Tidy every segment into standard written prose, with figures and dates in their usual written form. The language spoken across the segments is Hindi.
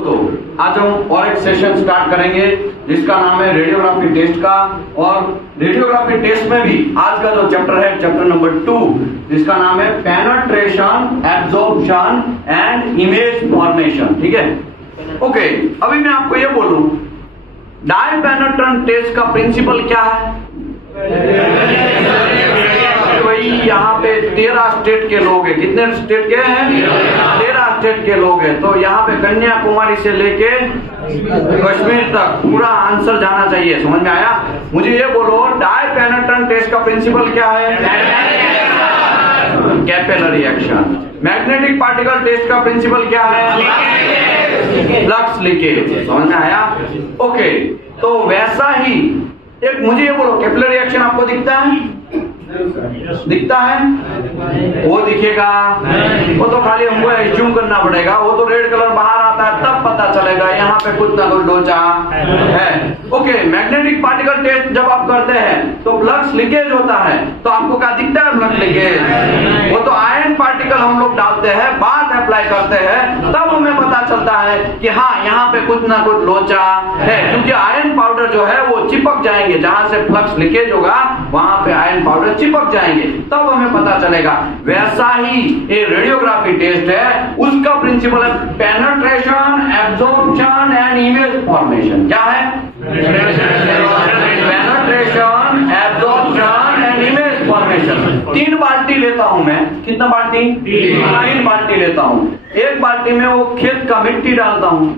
तो आज हम और एक सेशन स्टार्ट करेंगे जिसका नाम है रेडियोग्राफी टेस्ट का। और रेडियोग्राफी टेस्ट में भी आज का जो चैप्टर है चैप्टर नंबर 2 जिसका नाम है penetration, absorption and image formation. ठीक है, ओके। अभी मैं आपको ये बोलूं डायपेनेट्रेंट टेस्ट का प्रिंसिपल क्या है। वही यहाँ पे 13 स्टेट के लोग हैं। कितने स्टेट के हैं? 13 स्टेट के लोग हैं। तो यहाँ पे कन्याकुमारी से लेके कश्मीर तक पूरा आंसर जाना चाहिए। समझ में आया? मुझे ये बोलो डायपेनेट्रेंट टेस्ट का प्रिंसिपल क्या है? Capillary action. Magnetic particle test का प्रिंसिपल क्या है? Flux leakage. समझ में आया? ओके, तो वैसा ही एक मुझे ये बोलो कैपिलरी एक्शन आपको दिखता है? दिखता है? वो दिखेगा? वो तो खाली हमको एज्यूम करना पड़ेगा। वो तो रेड कलर बाहर आता है तब पता चलेगा यहाँ पे कुछ ना कुछ लोचा है। ओके, मैग्नेटिक पार्टिकल टेस्ट जब आप करते हैं तो फ्लक्स लीकेज होता है। तो आपको क्या दिखता है? Flux leakage. वो तो आयरन पार्टिकल हम लोग डालते हैं, बात अप्लाई करते हैं, तब हमें पता चलता है कि हाँ यहाँ पे कुछ ना कुछ लोचा है, क्योंकि आयरन पाउडर जो है वो चिपक जाएंगे। जहां से फ्लक्स लीकेज होगा वहां पे आयरन पाउडर चिपक जाएंगे, तब हमें पता चलेगा। वैसा ही ये रेडियोग्राफी टेस्ट है, उसका प्रिंसिपल है penetration, absorption and image formation. क्या है? Penetration, absorption and image formation. 3 बाल्टी लेता हूं मैं। कितना बाल्टी? 3 बाल्टी लेता हूं। एक बाल्टी में वो खेत का मिट्टी डालता हूं,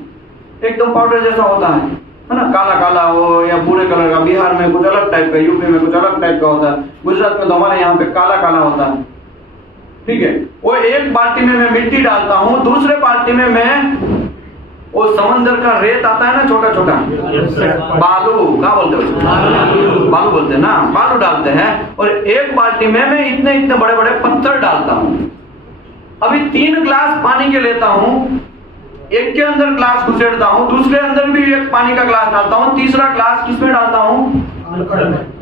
एकदम पाउडर जैसा होता है ना, काला काला हो या भूरे कलर का। बिहार में कुछ अलग टाइप का, यूपी में कुछ अलग टाइप का होता है, गुजरात में तो हमारे यहाँ पे काला काला होता है। ठीक है, वो एक बाल्टी में मैं मिट्टी डालता हूँ, दूसरे बाल्टी में मैं वो समंदर का रेत आता है ना, छोटा छोटा बालू, क्या बोलते हैं? बालू बोलते हैं ना, बालू डालते हैं। और एक बाल्टी में मैं इतने इतने बड़े बड़े पत्थर डालता हूँ। अभी 3 ग्लास पानी के लेता हूँ, एक के अंदर ग्लास घुसेड़ता हूँ, दूसरे अंदर भी एक पानी का ग्लास डालता हूँ, तीसरा ग्लास किसमें डालता हूँ?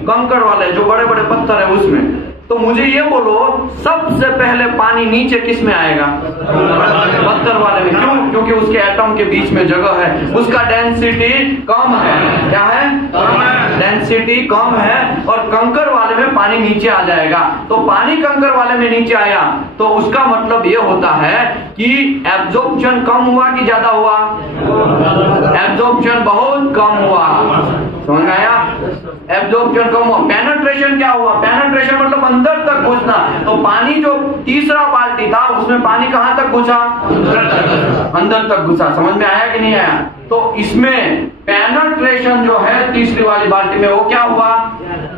कंकड़ वाले जो बड़े बड़े पत्थर है उसमें। तो मुझे ये बोलो सबसे पहले पानी नीचे किस में आएगा? पत्थर वाले में। क्यों? क्योंकि उसके एटम के बीच में जगह है, उसका डेंसिटी कम है। क्या है? डेंसिटी कम है। और कंकड़ वाले में पानी नीचे आ जाएगा। तो पानी कंकड़ वाले में नीचे आया तो उसका मतलब ये होता है कि एब्जॉर्प्शन कम हुआ कि ज्यादा हुआ? एब्जॉर्प्शन बहुत कम हुआ। समझ में आया? एब्जॉर्प्शन कम हुआ। पेनिट्रेशन क्या हुआ? पेनिट्रेशन मतलब अंदर तक घुसना। तो पानी जो तीसरा बाल्टी था उसमें पानी कहां तक घुसा? अंदर तक घुसा। समझ में आया कि नहीं आया? तो इसमें पेनिट्रेशन जो है तीसरी वाली बाल्टी में वो क्या हुआ?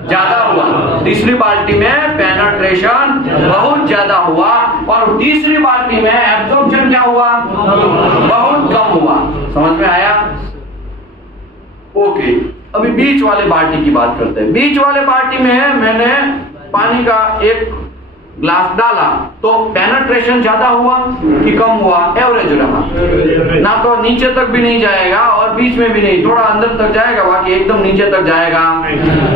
ज्यादा हुआ। तीसरी बाल्टी में पेनिट्रेशन बहुत ज्यादा हुआ और तीसरी बाल्टी में एब्जॉर्प्शन क्या हुआ? बहुत कम हुआ। समझ में आया? ओके, अभी बीच वाले बाल्टी की बात करते हैं। बीच वाले बाल्टी में मैंने पानी का एक ग्लास डाला तो पेनिट्रेशन ज्यादा हुआ कि कम हुआ? एवरेज रहा। ना तो नीचे तक भी नहीं जाएगा और बीच में भी नहीं, थोड़ा अंदर तक जाएगा, बाकी एकदम नीचे तक जाएगा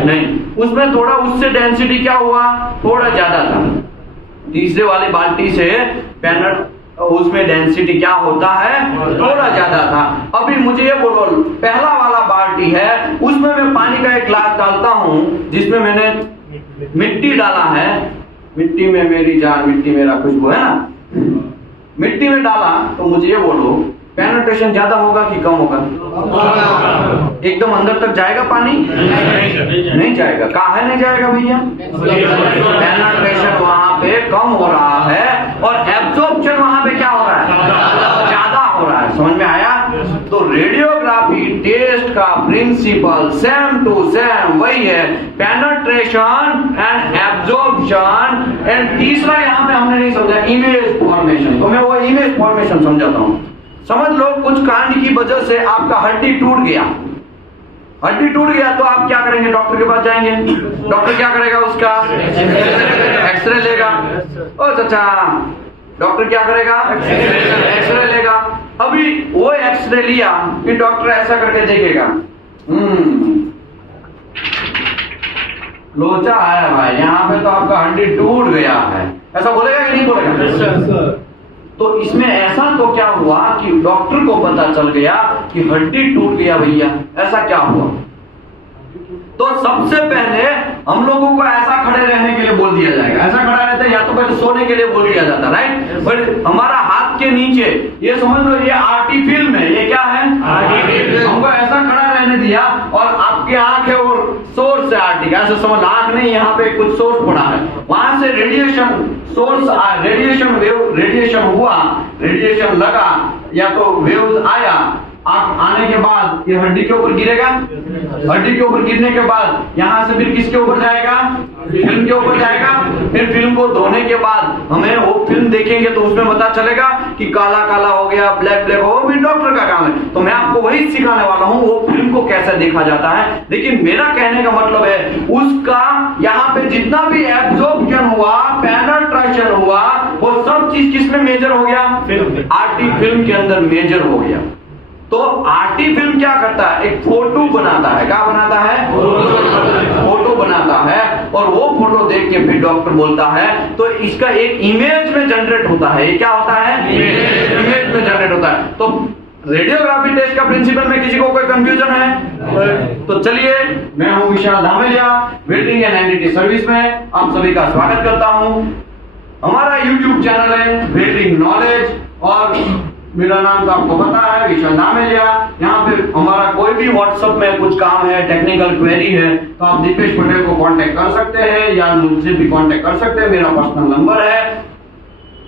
नहीं। उसमें थोड़ा उससे डेंसिटी क्या हुआ? थोड़ा ज्यादा था। तीसरे वाली बाल्टी से उसमें डेंसिटी क्या होता है? थोड़ा ज्यादा था। अभी मुझे ये बोलो पहला वाला बाल्टी है, उसमें मैं पानी का एक ग्लास डालता हूं जिसमें मैंने मिट्टी डाला है। मिट्टी में मेरी जान, मिट्टी मेरा खुशबू है ना। मिट्टी में डाला तो मुझे ये बोलो पेनिट्रेशन ज्यादा होगा कि कम होगा? एकदम अंदर तक जाएगा पानी? नहीं जाएगा। काहे नहीं जाएगा भैया? पेनिट्रेशन वहां पे कम हो रहा है और एब्जॉर्प्शन वहां पे क्या हो रहा है? ज्यादा हो रहा है। समझ में आया? तो रेडियोग्राफी टेस्ट का प्रिंसिपल सेम टू सेम वही है, पेनिट्रेशन एंड एब्जॉर्प्शन। एंड तीसरा यहाँ पे हमने नहीं समझा इमेज फॉर्मेशन। तो मैं वो इमेज फॉर्मेशन समझाता हूँ। समझ लो कुछ कांड की वजह से आपका हड्डी टूट गया। हड्डी टूट गया तो आप क्या करेंगे? डॉक्टर के पास जाएंगे। डॉक्टर क्या करेगा? उसका एक्सरे लेगा। ओ चाचा, डॉक्टर क्या करेगा? एक्सरे लेगा। अभी वो एक्सरे लिया फिर डॉक्टर ऐसा करके देखेगा, लोचा है भाई, यहाँ पे तो आपका हड्डी टूट गया है। ऐसा बोलेगा कि नहीं बोलेगा? तो इसमें ऐसा तो क्या हुआ कि डॉक्टर को पता चल गया कि हड्डी टूट गया भैया, ऐसा क्या हुआ? तो सबसे पहले हम लोगों को ऐसा खड़े रहने के लिए बोल दिया जाएगा, ऐसा खड़ा रहता है या तो पहले सोने के लिए बोल दिया जाता, राइट? बट हमारा हाथ के नीचे ये समझ लो ये आर्टी फिल्म है, ये क्या है? हमको ऐसा खड़ा रहने दिया और आपकी आंख है और सोर्स है आर्टी का, ऐसा समझ, आंख नहीं, यहाँ पे कुछ सोर्स पड़ा है, वहां से radiation source, radiation wave, radiation हुआ, रेडिएशन लगा या तो वेव्स आया, आप आने के बाद ये हड्डी के ऊपर गिरेगा, हड्डी के ऊपर गिरने के बाद यहां से फिर किसके ऊपर जाएगा? फिल्म के ऊपर जाएगा। फिर फिल्म को धोने के बाद हमें वो फिल्म देखेंगे तो उसमें पता चलेगा कि काला काला हो गया, ब्लैक ब्लैक हो, वो भी डॉक्टर का काम है। तो मैं आपको वही सिखाने वाला हूँ, वो फिल्म को कैसे देखा जाता है। लेकिन मेरा कहने का मतलब है उसका यहाँ पे जितना भी एब्जॉर्प्शन हुआ, पेनिट्रेशन हुआ, वो सब चीज किसमें मेजर हो गया? आर्टी फिल्म के अंदर मेजर हो गया। तो आर्टी फिल्म क्या करता है? एक फोटो बनाता है। क्या बनाता है? फोटो बनाता है, और वो फोटो देख के फिर डॉक्टर बोलता है, तो इसका एक इमेज में जनरेट होता है। ये क्या होता है? इमेज में जनरेट होता है। तो रेडियोग्राफी टेस्ट का प्रिंसिपल में किसी को कोई कंफ्यूजन है? तो चलिए, मैं हूं Vishal Dhameliya, welding and NDT service में आप सभी का स्वागत करता हूं। हमारा यूट्यूब चैनल है वेल्डिंग नॉलेज, और मेरा नाम तो आपको पता है, विशाल धामेलिया। यहाँ पे हमारा कोई भी व्हाट्सएप में कुछ काम है, टेक्निकल क्वेरी है, तो आप दीपेश पटेल को कांटेक्ट कर सकते हैं या मुझसे भी कांटेक्ट कर सकते हैं, मेरा पर्सनल नंबर है।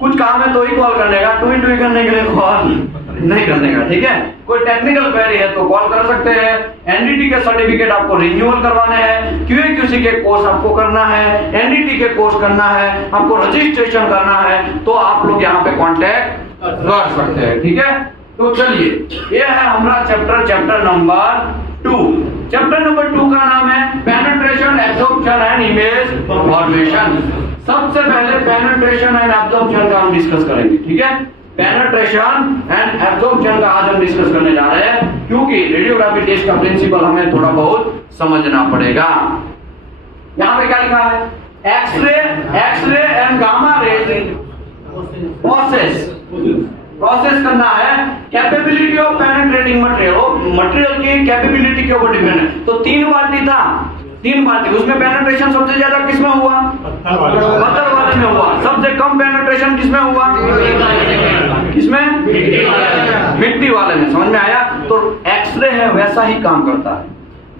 कुछ काम है तो ही कॉल करने का, टू करने के लिए कॉल नहीं करने का, ठीक है? कोई टेक्निकल क्वेरी है तो कॉल कर सकते हैं। एनडीटी के सर्टिफिकेट आपको रिन्यूअल करवाने हैं, क्यूए/क्यूसी के कोर्स आपको करना है, एनडीटी के कोर्स करना है, आपको रजिस्ट्रेशन करना है, तो आप लोग यहाँ पे कांटेक्ट कर सकते हैं, ठीक है? तो चलिए, ये है हमारा चैप्टर नंबर 2। चैप्टर नंबर 2 का नाम है penetration, absorption and image formation. सबसे पहले पेनिट्रेशन एंड एब्जॉर्प्शन का हम डिस्कस करेंगे, ठीक है? पेनिट्रेशन एंड एब्जॉर्प्शन का आज हम डिस्कस करने जा रहे हैं, क्योंकि रेडियोग्राफी टेस्ट का प्रिंसिपल हमें थोड़ा बहुत समझना पड़ेगा। यहाँ पे क्या लिखा है? X ray and gamma rays process करना है। कैपेबिलिटी ऑफ पेनिट्रेटिंग मटेरियल की कैपेबिलिटी के ऊपर डिपेंड है। तो 3 बाल्टी था, 3 बाल्टी, उसमें पेनिट्रेशन सबसे ज्यादा किसमें हुआ? पत्थर वाले में हुआ। सबसे कम पेनिट्रेशन किसमें हुआ? किसमें? मिट्टी वाले में। समझ में आया? तो एक्सरे है वैसा ही काम करता है।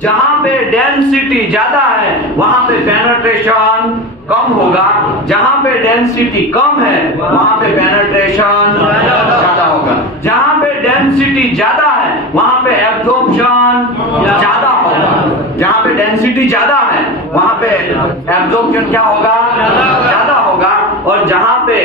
जहां पे डेंसिटी ज्यादा है वहां पे पेनिट्रेशन कम होगा, जहां पे डेंसिटी कम है वहां पे पेनिट्रेशन ज्यादा होगा। जहां पे डेंसिटी ज्यादा है वहां पे एब्जॉर्प्शन ज्यादा होगा। जहां पे डेंसिटी ज्यादा है वहां पे एब्जॉर्प्शन क्या होगा? ज्यादा होगा। और जहां पे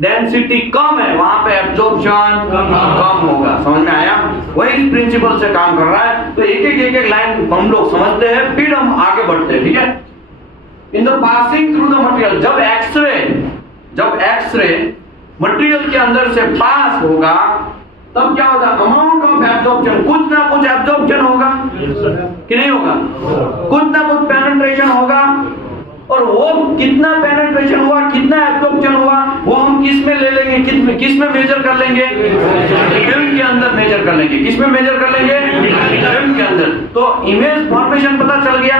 डेंसिटी कम है वहां पे एब्जॉर्प्शन कम होगा। समझ में आया? वही प्रिंसिपल से काम कर रहा है। तो एक लाइन हम लोग समझते हैं, फिर हम आगे बढ़ते हैं, ठीक है? इन the passing through the material, जब एक्सरे मटेरियल के अंदर से पास होगा तब क्या होगा? अमाउंट ऑफ एब्जॉर्प्शन, कुछ ना कुछ एब्जॉर्प्शन होगा कि नहीं होगा? कुछ ना कुछ पेनिट्रेशन होगा। और वो कितना पेनिट्रेशन हुआ, कितना एब्जॉर्प्शन हुआ, वो हम किस में ले लेंगे? किस में मेजर कर लेंगे? फिल्म के अंदर मेजर कर लेंगे। किस में मेजर कर लेंगे? फिल्म के अंदर। तो इमेज फॉर्मेशन पता चल गया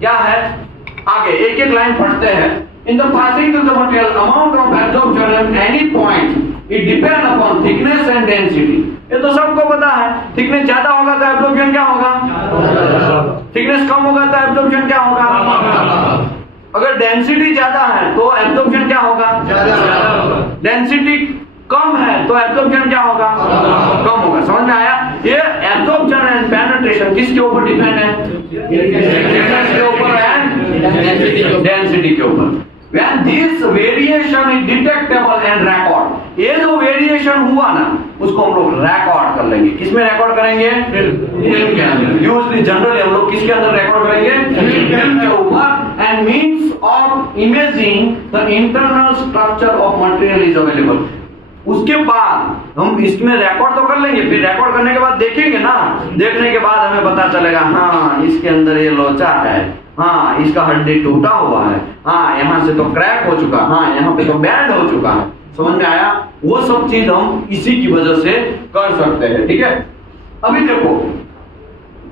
क्या है? आगे एक लाइन पढ़ते हैं। In the passing to the material amount of absorption at any point it depend upon thickness and density. ये तो सबको पता है। थिकनेस ज्यादा होगा तो एब्जॉर्प्शन क्या होगा? थिकनेस कम होगा तो एब्जॉर्प्शन क्या होगा? अगर डेंसिटी ज्यादा है तो एब्जॉर्प्शन क्या होगा? डेंसिटी कम है तो एब्जॉर्प्शन क्या होगा? कम होगा। समझ में आया? ये एब्जॉर्प्शन एंड पेनिट्रेशन किसके ऊपर डिपेंड है? थिकनेस के ऊपर एंड डेंसिटी के ऊपर। When this variation is detectable and record, ये जो वेरिएशन हुआ ना उसको हम लोग रिकॉर्ड कर लेंगे। किसमें रिकॉर्ड करेंगे? फिल्म के अंदर। यूजुअली जनरली हम लोग किसके अंदर रिकॉर्ड करेंगे? फिल्म के ऊपर। And means of imaging the internal structure of material is available. उसके बाद हम इसमें रिकॉर्ड तो कर लेंगे, फिर रिकॉर्ड करने के बाद देखेंगे ना, देखने के बाद हमें पता चलेगा हाँ इसके अंदर ये लोचा है, हाँ इसका हड्डी टूटा हुआ है, हाँ यहाँ से तो क्रैक हो चुका, हाँ यहाँ पे तो बैंड हो चुका है। समझ में आया? वो सब चीज हम इसी की वजह से कर सकते हैं। ठीक है, अभी देखो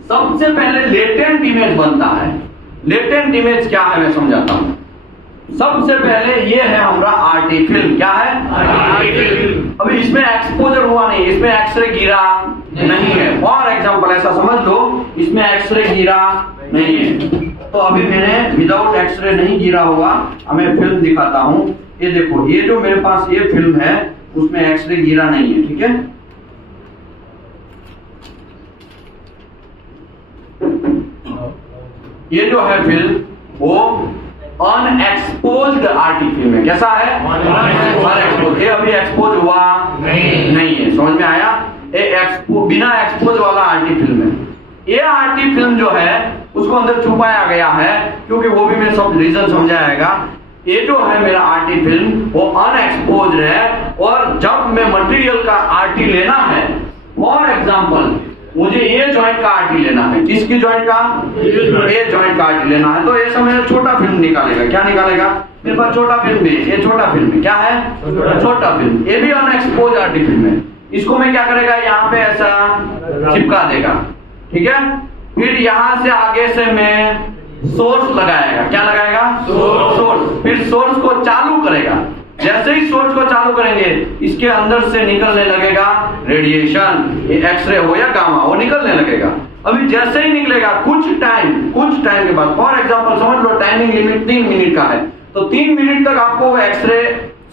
सबसे पहले लेटेंट इमेज बनता है। लेटेंट इमेज क्या है मैं समझाता हूं। सबसे पहले ये है हमारा आरटी फिल्म। क्या है? RT film. अभी इसमें एक्सपोजर हुआ नहीं, इसमें एक्सरे गिरा नहीं है। फॉर एग्जांपल ऐसा समझ लो, इसमें एक्सरे गिरा नहीं है। तो अभी मैंने विदाउट एक्सरे नहीं गिरा हुआ हमें फिल्म दिखाता हूं। ये देखो, ये जो मेरे पास ये फिल्म है उसमें एक्सरे गिरा नहीं है। ठीक है, ये जो है फिल्म वो अनएक्सपोज्ड आरटी फिल्म है। कैसा है? अनएक्सपोज। ये अभी एक्सपोज हुआ नहीं है। समझ में आया? बिना एक्सपोज वाला आरटी फिल्म है। ये आरटी फिल्म जो है उसको अंदर छुपाया गया है, क्योंकि वो भी मैं सब रीजन समझाएगा। ये जो है मेरा आरटी फिल्म वो अनएक्सपोज है, और जब मैं मटेरियल का आरटी लेना है, फॉर एग्जांपल मुझे ये जॉइंट का आरटी लेना है। किसकी जॉइंट का? ये जॉइंट का आरटी लेना है। तो ये समय छोटा फिल्म निकालेगा। क्या निकालेगा? मेरे पास छोटा फिल्म भी, ये छोटा फिल्म है। क्या है? छोटा फिल्म। ये भी अनएक्सपोज आरटी फिल्म है। इसको मैं क्या करेगा, यहाँ पे ऐसा चिपका देगा। ठीक है, फिर यहां से आगे से मैं सोर्स लगाएगा। क्या लगाएगा? सोर्स। फिर सोर्स को चालू करेगा। जैसे ही सोर्स को चालू करेंगे इसके अंदर से निकलने लगेगा रेडिएशन, ये एक्सरे हो या गामा, वो निकलने लगेगा। अभी जैसे ही निकलेगा कुछ टाइम के बाद, फॉर एग्जांपल समझ लो टाइमिंग लिमिट 3 मिनट का है, तो 3 मिनट तक आपको एक्सरे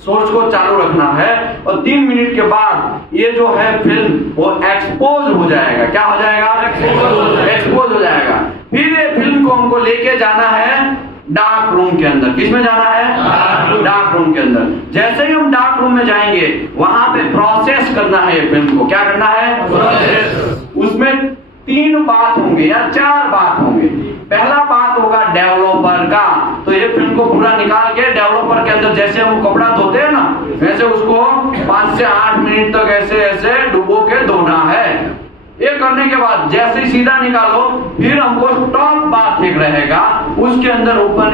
सोर्स को चालू रखना है, और 3 मिनट के बाद ये जो है फिल्म वो एक्सपोज हो जाएगा। क्या हो जाएगा? एक्सपोज हो जाएगा। फिर ये फिल्म को हमको लेके जाना है डार्क रूम के अंदर। किसमें जाना है? डार्क रूम के अंदर। जैसे ही हम डार्क रूम में जाएंगे वहां पे प्रोसेस करना है ये फिल्म को। क्या करना है? प्रोसेस। उसमें 3 बात होंगे या 4 बात होंगे। पहला बात होगा डेवलपर का, तो ये फिल्म को पूरा निकाल के डेवलपर के अंदर, जैसे हम कपड़ा धोते हैं ना, वैसे उसको 5 से 8 मिनट तक ऐसे ऐसे डुबो के धोना है। ये करने के बाद जैसे ही सीधा निकालो, फिर हमको स्टॉप बाथ एक रहेगा, उसके अंदर ऊपर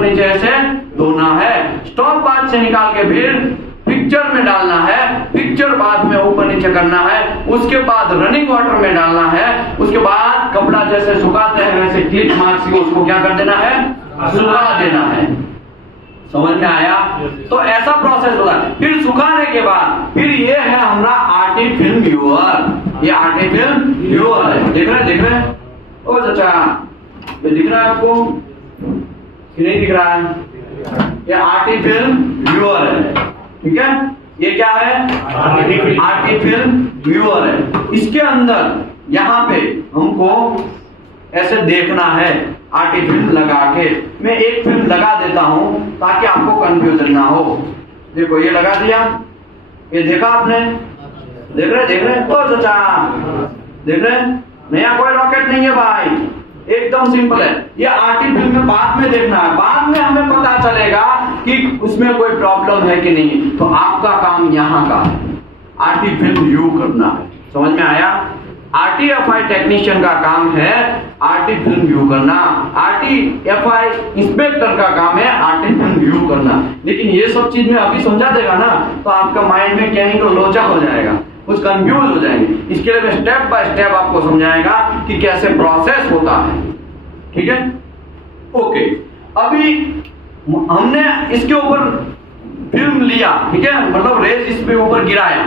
नीचे ऐसे धोना है। स्टॉप बाथ से निकाल के फिर पिक्चर में डालना है, पिक्चर बाथ में ऊपर नीचे करना है। उसके बाद रनिंग वाटर में डालना है। उसके बाद कपड़ा जैसे सुखाते हैं वैसे क्लिप मार के उसको क्या कर देना है? सुखा देना है। समझ में आया? तो ऐसा प्रोसेस होगा। फिर सुखाने के बाद फिर ये है हमारा आरटी फिल्म व्यूअर। ये आरटी फिल्म व्यूअर है। देख रहे हैं? ओ चाचा, ये दिख रहा है आपको कि नहीं दिख रहा है? ये आरटी फिल्म व्यूअर है। ठीक है, ये क्या है? आरटी फिल्म व्यूअर है। इसके अंदर यहाँ पे हमको ऐसे देखना है आरटी फिल्म लगा के। मैं एक फिल्म लगा देता हूं ताकि आपको कंफ्यूजन ना हो। देखो ये लगा दिया, ये देखा आपने? देख रहे? तो चाचा देख रहे? नया कोई रॉकेट नहीं है भाई, एकदम सिंपल है। ये आरटी फिल्म में बाद में देखना है, बाद में हमें पता चलेगा कि उसमें कोई प्रॉब्लम है कि नहीं। तो आपका काम यहाँ का है, आरटी फिल्म व्यू करना है। समझ में आया? आरटीएफआई टेक्नीशियन का काम है आरटी फिल्म व्यू करना। आरटीएफआई इंस्पेक्टर का काम है आरटी फिल्म व्यू करना। लेकिन ये सब चीज में अभी समझा देगा ना, तो आपका माइंड में कहीं तो लोचा हो जाएगा, कुछ कंफ्यूज हो जाएंगे। इसके लिए मैं स्टेप बाय स्टेप आपको समझाएगा कि कैसे प्रोसेस होता है। ठीक है, ओके। अभी हमने इसके ऊपर फिल्म लिया, ठीक है, मतलब रेस इसके ऊपर गिराया।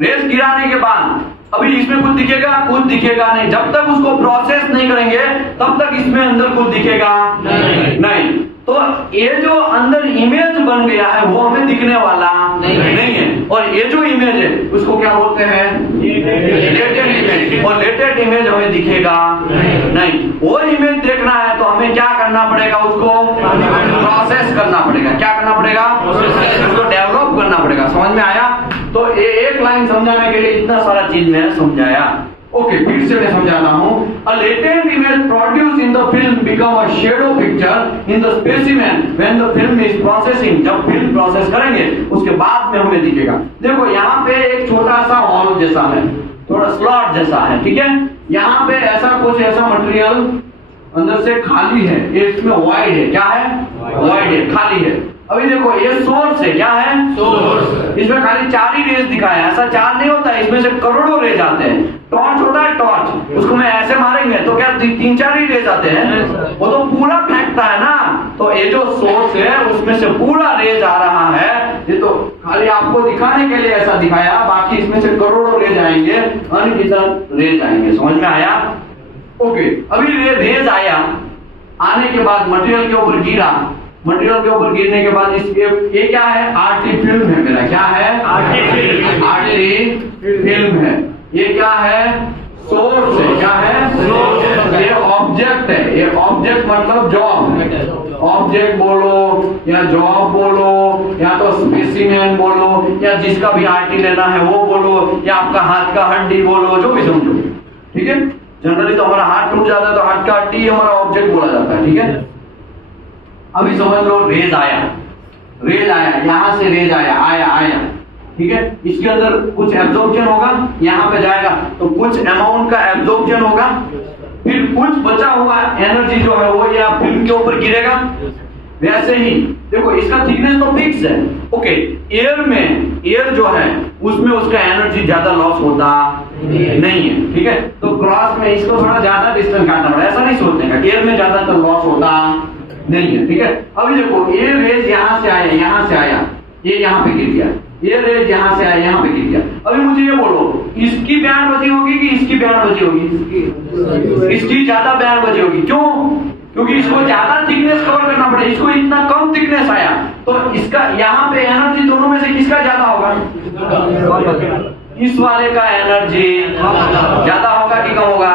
रेस गिराने के बाद अभी इसमें कुछ दिखेगा नहीं। जब तक उसको प्रोसेस नहीं करेंगे तब तक इसमें अंदर कुछ दिखेगा नहीं। तो ये जो अंदर इमेज बन गया है वो हमें दिखने वाला नहीं है। और ये जो इमेज है उसको क्या बोलते हैं? Latent image. और लेटेंट इमेज हमें दिखेगा नहीं। वो इमेज देखना है तो हमें क्या करना पड़ेगा? उसको प्रोसेस करना पड़ेगा। क्या करना पड़ेगा? उसको डेवलप करना पड़ेगा। समझ में आया? तो एक लाइन समझाने के लिए इतना सारा चीज मैंने समझाया। ओके, फिर से मैं समझाता हूं। A latent image produced in the film become a shadow picture in the specimen when the film is processing। जब फिल्म प्रोसेस करेंगे उसके बाद में हमें दिखेगा। देखो यहाँ पे एक छोटा सा हॉल जैसा है, थोड़ा स्लॉट जैसा है, ठीक है। यहाँ पे ऐसा कुछ ऐसा मटेरियल अंदर से खाली है, ये इसमें वाइड है। क्या है? वाइड है, खाली है। अभी देखो ये सोर्स है, क्या है? सोर्स। इसमें खाली 4 ही रेज दिखाया है, ऐसा 4 नहीं होता है, इसमें से करोड़ों रेज आते हैं। टॉर्च होता है टॉर्च, उसको मैं ऐसे मारेंगे तो क्या 3-4 ही रेज आते हैं? वो तो पूरा फेंकता है ना। तो ये जो सोर्स है उसमें से पूरा रेज आ रहा है। ये तो खाली आपको दिखाने के लिए ऐसा दिखाया, बाकी इसमें से करोड़ों रेज आएंगे, अनगिनत रेज आएंगे। समझ में आया? ओके, अभी रेज आया, आने के बाद मटेरियल के ऊपर गिरा, मटेरियल के ऊपर गिरने के बाद इसके ये क्या है? आरटी फिल्म है मेरा। क्या है? आरटी फिल्म है। ये क्या है? सोर्स है। क्या है? सोर्स। ये ऑब्जेक्ट है। ये ऑब्जेक्ट मतलब जॉब, ऑब्जेक्ट बोलो या जॉब बोलो या तो स्पेसिमेन बोलो या जिसका भी आरटी लेना है वो बोलो या आपका हाथ का हड्डी बोलो, जो भी समझो। ठीक है, जनरली तो हमारा हाथ टूट जाता है तो हाथ का हड्डी हमारा ऑब्जेक्ट बोला जाता है। ठीक है, अभी समझ लो रेज आया, रेज आया, यहां से रेज आया, ठीक है। इसके अंदर कुछ एब्जॉर्प्शन होगा, यहां पे जाएगा तो कुछ अमाउंट का एब्जॉर्प्शन होगा, फिर कुछ बचा हुआ एनर्जी जो है वो या फिल्म के ऊपर गिरेगा। वैसे ही देखो इसका थिकनेस तो फिक्स है। ओके, एयर में, एयर जो है उसमें उसका एनर्जी ज्यादा लॉस होता नहीं है। ठीक है, तो क्रॉस में इसको थोड़ा ज्यादा डिस्टेंस काटना पड़ा, ऐसा नहीं सोचने का एयर में ज्यादातर लॉस होता नहीं है। ठीक है, अभी देखो ये रेज यहां से आया, यहां से आया, ये यहां पे गिर गया, ये रेज यहां से आया, यहां पे गिर गया। अभी मुझे ये बोलो, इसकी बैंड बची होगी कि इसकी बैंड बची होगी? इसकी ज्यादा बैंड बची होगी। क्यों? क्योंकि इसको ज्यादा थिकनेस कवर करना पड़े, इसको इतना कम थिकनेस आया, तो इसका यहाँ पे एनर्जी दोनों में से किसका ज्यादा होगा? इस वाले का एनर्जी ज्यादा होगा कि कम होगा?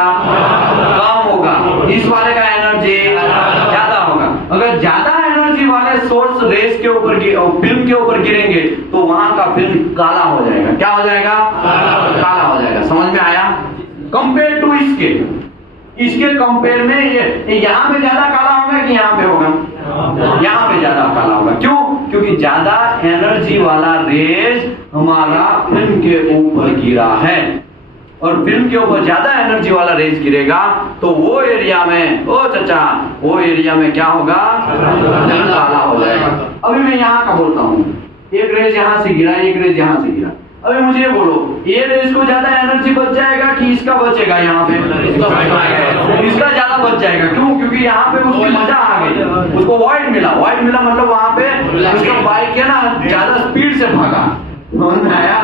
कम होगा। इस वाले का एनर्जी ज्यादा होगा। अगर ज्यादा एनर्जी वाले सोर्स रेस के ऊपर फिल्म के ऊपर गिरेंगे तो वहां का फिल्म काला हो जाएगा। क्या हो जाएगा? काला हो जाएगा। समझ में आया? कंपेयर टू इसके कंपेयर में ये यहाँ पे ज्यादा काला होगा कि यहाँ पे होगा? यहाँ पे ज्यादा काला होगा। क्यों? क्योंकि ज्यादा एनर्जी वाला रेज हमारा फिल्म के ऊपर गिरा है, और फिल्म के ऊपर ज्यादा एनर्जी वाला रेज गिरेगा तो वो एरिया में, ओ चाचा, वो एरिया में क्या होगा? काला हो जाएगा। अभी मैं यहाँ का बोलता हूँ, एक रेज यहाँ से गिरा, एक रेज यहाँ से गिरा। अभी मुझे ये बोलो, ये रेज को ज्यादा एनर्जी बच जाएगा कि इसका बचेगा? यहाँ पे इसका ज्यादा बच जाएगा। क्यों? क्योंकि यहाँ पे उसकी मजा आ गई, उसको वॉइड मिला। वॉइड मिला मतलब वहां पे उसका बाइक है ना ज्यादा स्पीड से भागा, समझ में आया?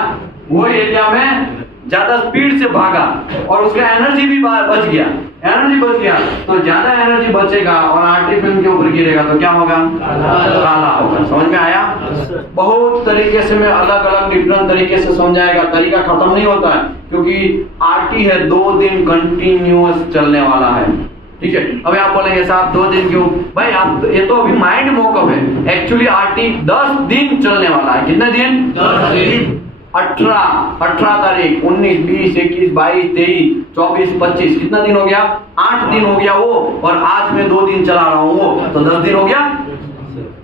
वो एरिया में ज्यादा स्पीड से भागा और उसका एनर्जी भी बच गया। एनर्जी बच गया तो ज्यादा एनर्जी बचेगा और आरटी फिल्म के ऊपर गिरेगा तो क्या होगा? काला होगा। समझ में आया? बहुत तरीके से मैं अलग अलग डिफरेंट तरीके से समझाएगा, तरीका खत्म नहीं होता है, क्योंकि आरटी है 2 दिन कंटिन्यूअस चलने वाला है। ठीक है, अभी आप बोलेंगे साहब 2 दिन क्यों? भाई आप, ये तो अभी माइंड मोकअप है। एक्चुअली आरटी 10 दिन चलने वाला है। कितने दिन? 10 दिन। 18 तारीख, 19, 20, 21, 22, 23, 24, 25, कितना दिन हो गया? 8 दिन हो गया वो, और आज मैं 2 दिन चला रहा हूँ वो, तो 10 दिन हो गया।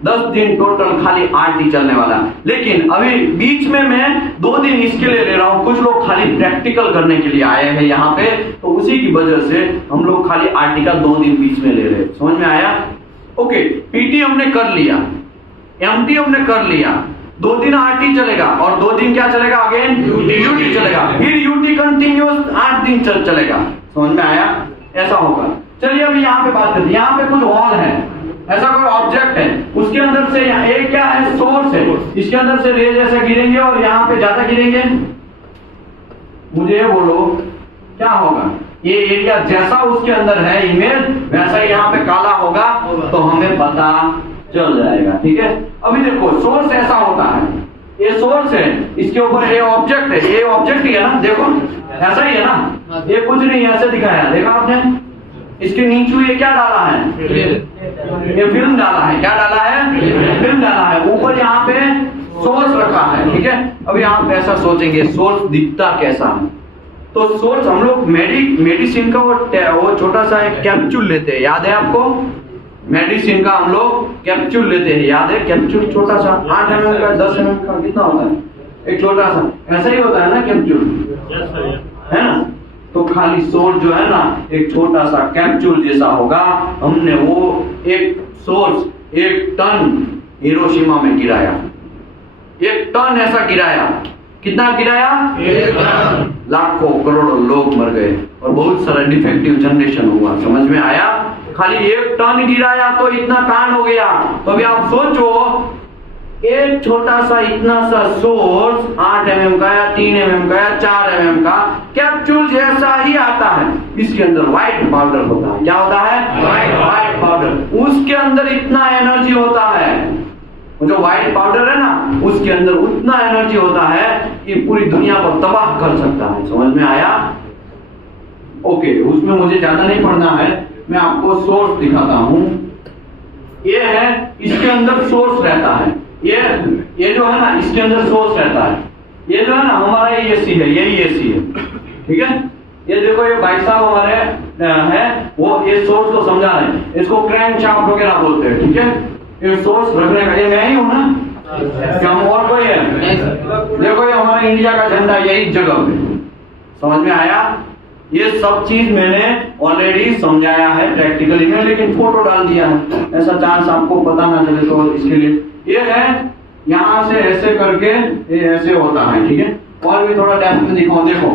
10 दिन टोटल खाली आरटी चलने वाला। लेकिन अभी बीच में मैं 2 दिन इसके लिए ले रहा हूँ, कुछ लोग खाली प्रैक्टिकल करने के लिए आए हैं यहाँ पे, तो उसी की वजह से हम लोग खाली आरटी का 2 दिन बीच में ले रहे हैं। समझ में आया? ओके, पीटी हमने कर लिया, एमटी हमने कर लिया, 2 दिन आरटी चलेगा और 2 दिन क्या चलेगा? अगेन यूटी चलेगा, फिर यूटी कंटिन्यूअस 8 दिन चलेगा। समझ में आया? ऐसा होगा। चलिए अभी यहाँ पे बात करते हैं। यहाँ पे कुछ वॉल है, ऐसा कोई ऑब्जेक्ट है, उसके अंदर से एक क्या है? सोर्स है। इसके अंदर से रेज ऐसे गिरेंगे और यहाँ पे ज्यादा गिरेंगे। मुझे ये बोलो क्या होगा? ये एरिया जैसा उसके अंदर है इमेज, वैसा ही यहाँ पे काला होगा, तो हमें पता चल जाएगा। ठीक है, अभी देखो सोर्स ऐसा होता है, ये सोर्स है, इसके ऊपर ये ऑब्जेक्ट है, ये ऑब्जेक्ट ही है ना, देखो ऐसा ही है ना, ये कुछ नहीं ऐसे दिखाया, देखा आपने? इसके नीचे ये क्या डाला है? ये फिल्म डाला है। क्या डाला है? फिल्म डाला है। ऊपर यहाँ पे सोर्स रखा है। ठीक है, अभी आप ऐसा सोचेंगे सोर्स दिखता कैसा है? तो सोर्स हम लोग मेडिसिन का वो छोटा सा एक कैप्सूल लेते हैं, याद है आपको? मेडिसिन का हम लोग कैप्सूल लेते हैं, याद है? कैप्सूल छोटा सा 8 ml का, 10 ml का, कितना होता है? एक छोटा सा, ऐसा ही होता है ना कैप्सूल, है ना? तो खाली सोर्स जो है ना एक छोटा सा कैप्सूल जैसा होगा। हमने वो एक सोर्स 1 टन हिरोशिमा में गिराया, 1 टन ऐसा गिराया। कितना गिराया? 1 टन। लाखों करोड़ों लोग मर गए और बहुत सारा डिफेक्टिव जनरेशन हुआ। समझ में आया? खाली 1 टन गिराया तो इतना कांड हो गया। तो अभी आप सोचो, एक छोटा सा इतना सा सोर्स 8 mm का या 3 mm का या 4 mm का कैप्सूल जैसा ही आता है, इसके अंदर व्हाइट पाउडर होता है। क्या होता है? White powder. उसके अंदर इतना एनर्जी होता है, जो व्हाइट पाउडर है ना, उसके अंदर उतना एनर्जी होता है कि पूरी दुनिया को तबाह कर सकता है। समझ में आया? ओके, उसमें मुझे ज्यादा नहीं पढ़ना है, मैं आपको सोर्स दिखाता हूं। ये है, इसके अंदर सोर्स रहता है। ये जो है ना, इसके अंदर सोर्स रहता है। ये जो है ना, हमारा ये एसी है, यही एसी है, ठीक है। ये देखो, ये भाई साहब हमारे है, वो ये सोर्स को समझा रहे हैं। इसको क्रैंक शाफ्ट वगैरह बोलते हैं, ठीक है। ये सोर्स रखने का, ये मैं ही हूं ना, क्या और कोई है? देखो, ये हमारा इंडिया का झंडा यही जगह पे। समझ में आया? ये सब चीज मैंने ऑलरेडी समझाया है प्रैक्टिकली में, लेकिन फोटो डाल दिया है, ऐसा चांस आपको पता ना चले तो इसके लिए। ये है, यहां से ऐसे करके ये ऐसे होता है, ठीक है। और भी थोड़ा डेप्थ में दिखाओ, देखो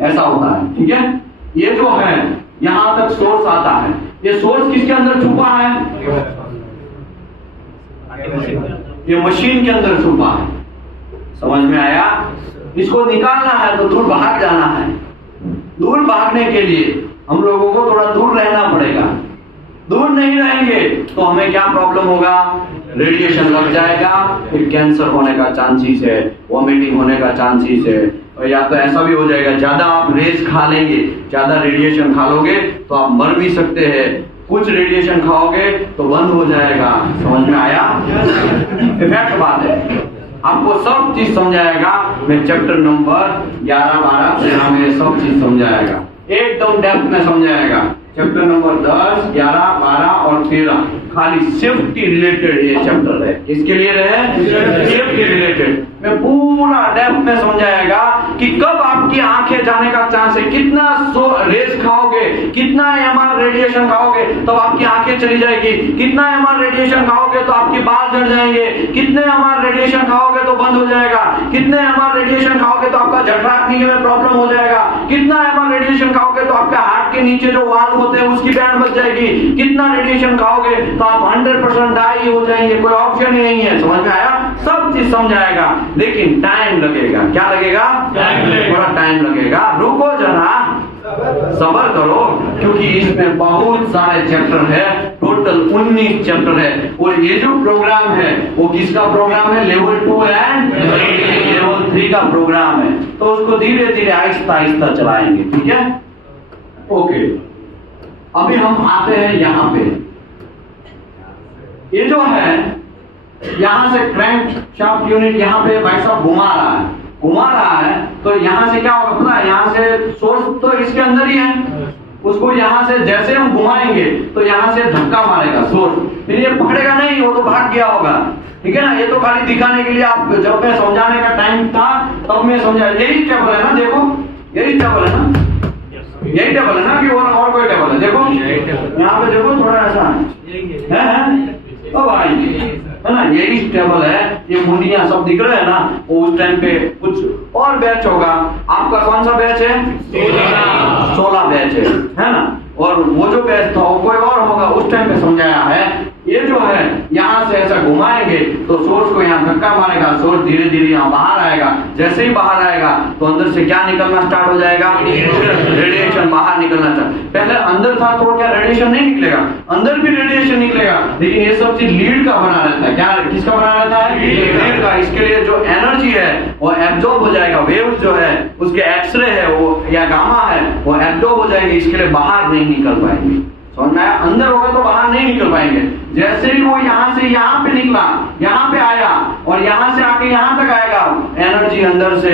ऐसा होता है, ठीक है। ये जो है, यहां तक सोर्स आता है। ये सोर्स किसके अंदर छुपा है? ये मशीन के अंदर छुपा है। समझ में आया? इसको निकालना है तो दूर भाग जाना है। दूर भागने के लिए हम लोगों को थोड़ा दूर रहना पड़ेगा। दूर नहीं रहेंगे तो हमें क्या प्रॉब्लम होगा? रेडिएशन लग जाएगा, फिर कैंसर होने का चांसेस है, वॉमिटिंग होने का चांसेस है, और या तो ऐसा भी हो जाएगा, ज्यादा आप रेस खा लेंगे, ज्यादा रेडिएशन खा लोगे तो आप मर भी सकते हैं। कुछ रेडिएशन खाओगे तो बंद हो जाएगा। समझ में आया? इफेक्ट बात है। आपको सब चीज समझाएगा। मैं चैप्टर नंबर 11-12 से हमें सब चीज समझाएगा, एकदम डेप्थ में समझाएगा। चैप्टर नंबर 10, 11, 12 और 13 खाली सेफ्टी रिलेटेड ये चैप्टर है। किसके लिए रहे? Safety related. मैं पूरा डेप्थ में समझाएगा कि कब आपकी आंखें जाने का चांस है, कितना रेस खाओगे, कितना एमआर रेडिएशन खाओगे तब आपकी आंखें चली जाएगी, कितना एमआर रेडिएशन खाओगे तो आपके बाल झड़ जाएंगे, कितने एमआर रेडिएशन खाओगे तो बंद हो जाएगा, कितने एमआर रेडिएशन खाओगे तो आपका जठराग्नि में प्रॉब्लम हो जाएगा, कितना एमआर रेडिएशन खाओगे तो आपका हार्ट के नीचे जो वाल्व होते हैं उसकी बैंड बच जाएगी, कितना रेडिएशन खाओगे तो आप 100% डाई हो जाएंगे, कोई ऑप्शन ही नहीं है। समझ में आया? सब चीज समझाएगा, लेकिन टाइम लगेगा। क्या लगेगा? थोड़ा टाइम लगेगा। रुको जरा, सब्र करो, क्योंकि इसमें बहुत सारे चैप्टर है। टोटल 19 चैप्टर है। और ये जो प्रोग्राम है वो किसका प्रोग्राम है? लेवल 2 एंड लेवल 3 का प्रोग्राम है। तो उसको धीरे धीरे आहिस्ता आहिस्ता चलाएंगे, ठीक है। ओके, अभी हम आते हैं यहाँ पे। ये जो है, यहां से क्रैंक शाफ्ट यूनिट यहाँ पे भाई साहब घुमा रहा है, तो यहाँ से क्या होगा पता है? यहाँ से सोर्स तो इसके अंदर ही है, उसको यहाँ से जैसे हम घुमाएंगे तो यहाँ से धक्का मारेगा सोर्स, फिर ये पकड़ेगा नहीं, वो तो भाग गया होगा, ठीक है ना। ये तो खाली दिखाने के लिए, आप जब मैं समझाने का टाइम था तब मैं समझा। यही टेबल है ना, देखो यही टेबल है ना, यही टेबल है ना कि और कोई टेबल है? देखो यहाँ पे देखो, थोड़ा ऐसा है तो भाई, है ना, यही टेबल है। ये मुंडियां सब दिख रहे हैं ना, वो उस टाइम पे कुछ और बैच होगा। आपका कौन सा बैच है? 16 बैच है ना। और वो जो बैच था वो कोई और होगा, उस टाइम पे समझाया है। ये जो है, यहाँ से ऐसा घुमाएंगे तो सोर्स को यहाँ धक्का मारेगा, सोर्स धीरे धीरे यहाँ बाहर आएगा। जैसे ही बाहर आएगा तो अंदर से क्या निकलना स्टार्ट हो जाएगा? रेडिएशन बाहर निकलना स्टार्ट। पहले अंदर था तो क्या रेडिएशन नहीं निकलेगा? अंदर भी रेडिएशन निकलेगा, लेकिन ये सब चीज लीड का बना रहता है। क्या किसका बना रहता है? लीड का। इसके लिए जो एनर्जी है वो एब्जॉर्ब हो जाएगा। वेव्स जो है उसके एक्सरे है वो या गामा है वो एब्जॉर्ब हो जाएगी, इसके लिए बाहर नहीं निकल पाएंगे। समझ में आया? अंदर होगा तो बाहर नहीं निकल पाएंगे। जैसे ही वो यहाँ से यहाँ पे निकला, यहाँ पे आया और यहाँ से आके यहाँ तक आएगा, एनर्जी अंदर से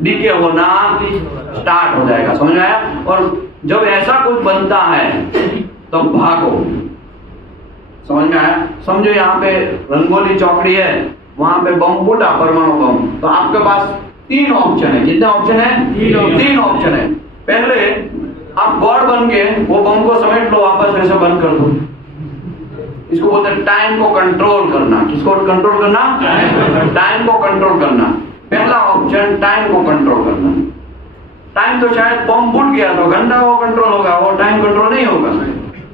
डीके होना स्टार्ट हो जाएगा। समझ में आया? और जब ऐसा कुछ बनता है तो भागो। समझ में आया? समझो यहाँ पे रंगोली चौकड़ी है, वहां पे बम फूटा, परमाणु बम, तो आपके पास 3 ऑप्शन है। कितने ऑप्शन है? 3 ऑप्शन है। पहले आप गॉड बन के वो बम को समेट लो, वापस ऐसे बंद कर दो, इसको बोलते हैं टाइम को कंट्रोल करना। किसको कंट्रोल करना? टाइम को कंट्रोल करना। पहला ऑप्शन टाइम को कंट्रोल करना। टाइम तो शायद बम फूट गया तो घंटा वो कंट्रोल होगा, वो टाइम कंट्रोल नहीं होगा,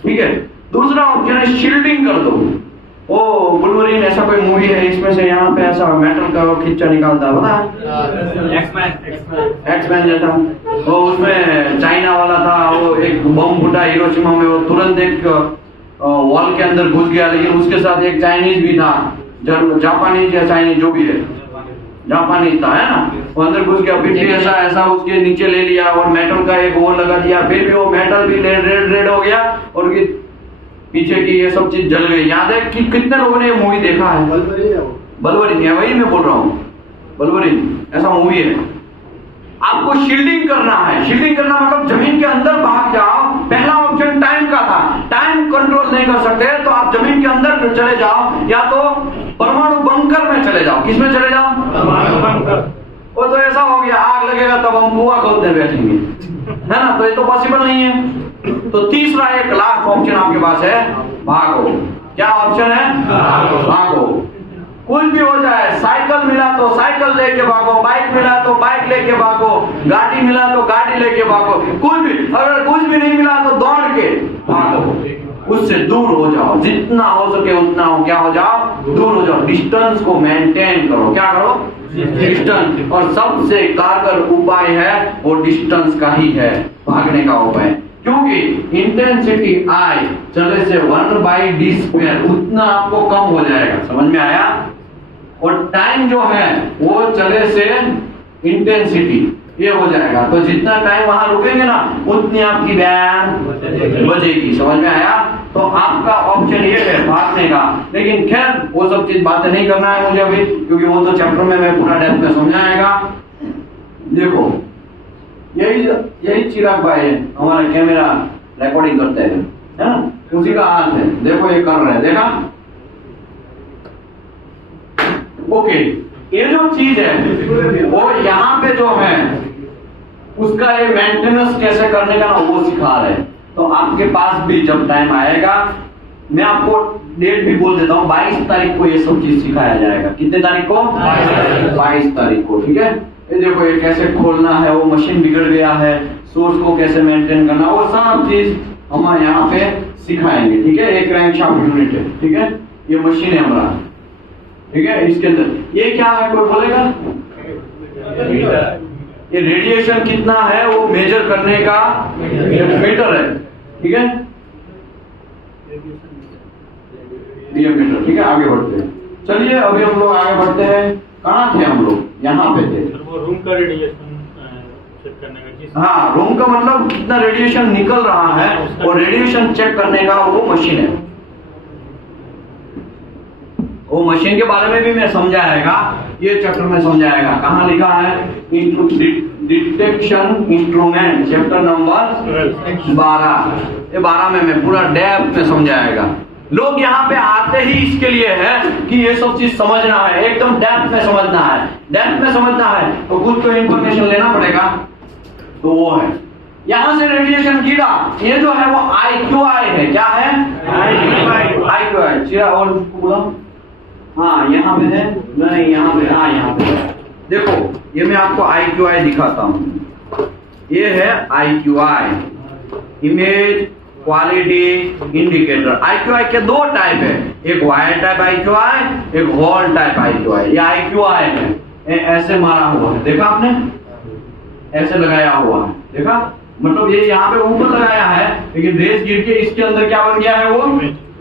ठीक है। दूसरा ऑप्शन है शील्डिंग कर दो। ओ वुल्वरीन ऐसा कोई मूवी है, इसमें से यहाँ पे ऐसा मेटल का खिच्चा निकालता है, पता है? एक्समैन जैसा। वो उसमें चाइना वाला था, वो एक बम फूटा हिरोशिमा में, वो तुरंत एक वॉल के अंदर घुस गया, लेकिन उसके साथ एक चाइनीज भी था, जापानीज या चाइनीज जो भी है, जापानीज था, है ना। वो अंदर घुस गया, फिर भी ऐसा ऐसा उसके नीचे ले लिया और मेटल का एक वो लगा दिया, फिर भी वो मेटल भी रेड हो गया और उसकी पीछे की ये सब चीज जल गई। याद है कि कितने लोगों ने ये मूवी देखा है? वुल्वरीन है, वही मैं बोल रहा हूँ, वुल्वरीन ऐसा मूवी है। आपको शील्डिंग करना है। शील्डिंग करना मतलब जमीन के अंदर भाग जाओ। पहला ऑप्शन टाइम का था, टाइम कंट्रोल नहीं कर सकते तो आप जमीन के अंदर चले जाओ, या तो परमाणु बंकर में चले जाओ। किसमें चले जाओ? वो तो ऐसा हो गया, आग लगेगा तब हम कुआं खोदने बैठेंगे, है ना। तो ये तो पॉसिबल नहीं है। तो तीसरा एक लास्ट ऑप्शन आपके पास है, भागो। क्या ऑप्शन है? भागो। कुछ भी हो जाए, साइकिल मिला तो साइकिल लेके भागो, बाइक मिला तो बाइक लेके भागो, गाड़ी मिला तो गाड़ी लेके भागो, कुछ भी। अगर कुछ भी नहीं मिला तो दौड़ के भागो, उससे दूर हो जाओ, जितना हो सके उतना हो क्या हो जाओ, दूर हो जाओ। डिस्टेंस को मेंटेन करो। क्या करो? डिस्टेंस। और सबसे कारगर उपाय है वो डिस्टेंस का ही है, भागने का उपाय। क्योंकि इंटेंसिटी आई चले से 1/d², उतना आपको कम हो जाएगा। समझ में आया? और टाइम जो है वो चले से इंटेंसिटी ये हो जाएगा, तो जितना टाइम वहां रुकेंगे ना उतनी आपकी बैंड बजेगी। समझ में आया? तो आपका ऑप्शन ये है भागने का। लेकिन खैर वो सब चीज बातें नहीं करना है मुझे अभी, क्योंकि वो तो चैप्टर में मैं पूरा डेप्थ में समझाएगा। देखो यही चिराग भाई है, हमारा कैमरा रिकॉर्डिंग करते हैं, है ना, उसी का हाथ है। देखो ये कर रहे हैं, देखा? ओके, ये जो चीज है वो यहाँ पे जो है उसका ये मेंटेनेंस कैसे करने का ना वो सिखा रहे हैं। तो आपके पास भी जब टाइम आएगा, मैं आपको डेट भी बोल देता हूँ, 22 तारीख को ये सब चीज सिखाया जाएगा। कितने तारीख को? 22 तारीख को, ठीक है। ये देखो ये कैसे खोलना है, वो मशीन बिगड़ गया है, सोर्स को कैसे मेंटेन करना, वो सब चीज हम यहाँ पे सिखाएंगे, ठीक है। एक क्रैंकशाफ्ट यूनिट है, ठीक है, ये मशीन है हमारा, ठीक है। इसके अंदर ये क्या है, कोई बोलेगा? ये रेडिएशन कितना है वो मेजर करने का मीटर है, ठीक है, ये मीटर, ठीक है। आगे बढ़ते हैं, चलिए अभी हम लोग आगे बढ़ते हैं। कहाँ थे हम लोग? यहाँ पे थे। वो रूम का रेडिएशन चेक करने का चीज। हाँ, रूम का मतलब कितना रेडिएशन निकल रहा है और रेडिएशन चेक करने का वो मशीन है। वो मशीन के बारे में भी मैं समझाएगा, ये चैप्टर में समझाएगा। कहाँ लिखा है? Detection instrument, chapter number 12। ये 12 में मैं पूरा डेप्थ में समझाएगा। लोग यहाँ पे आते ही इसके लिए है कि ये सब चीज समझना है, एकदम डेप्थ में समझना है। डेप्थ में समझना है तो कुछ तो इंफॉर्मेशन लेना पड़ेगा, तो वो है यहाँ से रेडिएशन गिरा, ये जो है वो IQI है। क्या है? IQI। चिरा और बोला, हाँ यहाँ पे है, नहीं यहाँ पे, हाँ यहाँ पे। देखो ये मैं आपको IQI दिखाता हूँ। ये है IQI, image quality indicator. IQI के दो टाइप है, एक वायर टाइप IQI, एक हॉल टाइप IQI। ये IQI है, ऐसे मारा हुआ है, देखा आपने? ऐसे लगाया हुआ है, देखा? मतलब ये यहाँ पे ऊपर लगाया है, लेकिन रेस गिर के इसके अंदर क्या बन गया है? वो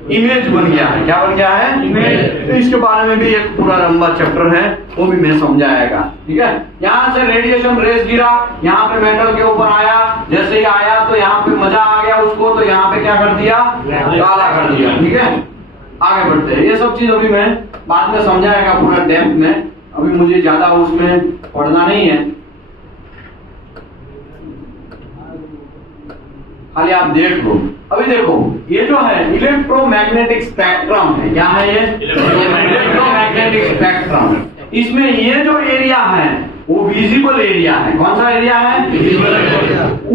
इमेज बन गया है। क्या बन गया है? इमेज। तो इसके बारे में भी एक पूरा लंबा चैप्टर है, वो भी मैं समझाएगा, ठीक है। यहाँ से रेडिएशन रेस गिरा, यहाँ पे मेटल के ऊपर आया, जैसे ही आया तो यहाँ पे मजा आ गया उसको, तो यहाँ पे क्या कर दिया? काला कर दिया, ठीक है। आगे बढ़ते हैं, ये सब चीज अभी मैं बाद में समझाएगा पूरा डेप्थ में, अभी मुझे ज्यादा उसमें पढ़ना नहीं है, खाली आप देख लो। अभी देखो ये जो है इलेक्ट्रोमैग्नेटिक स्पेक्ट्रम है। क्या है ये? Electromagnetic spectrum. इसमें ये जो एरिया है वो विजिबल एरिया है। कौन सा एरिया है?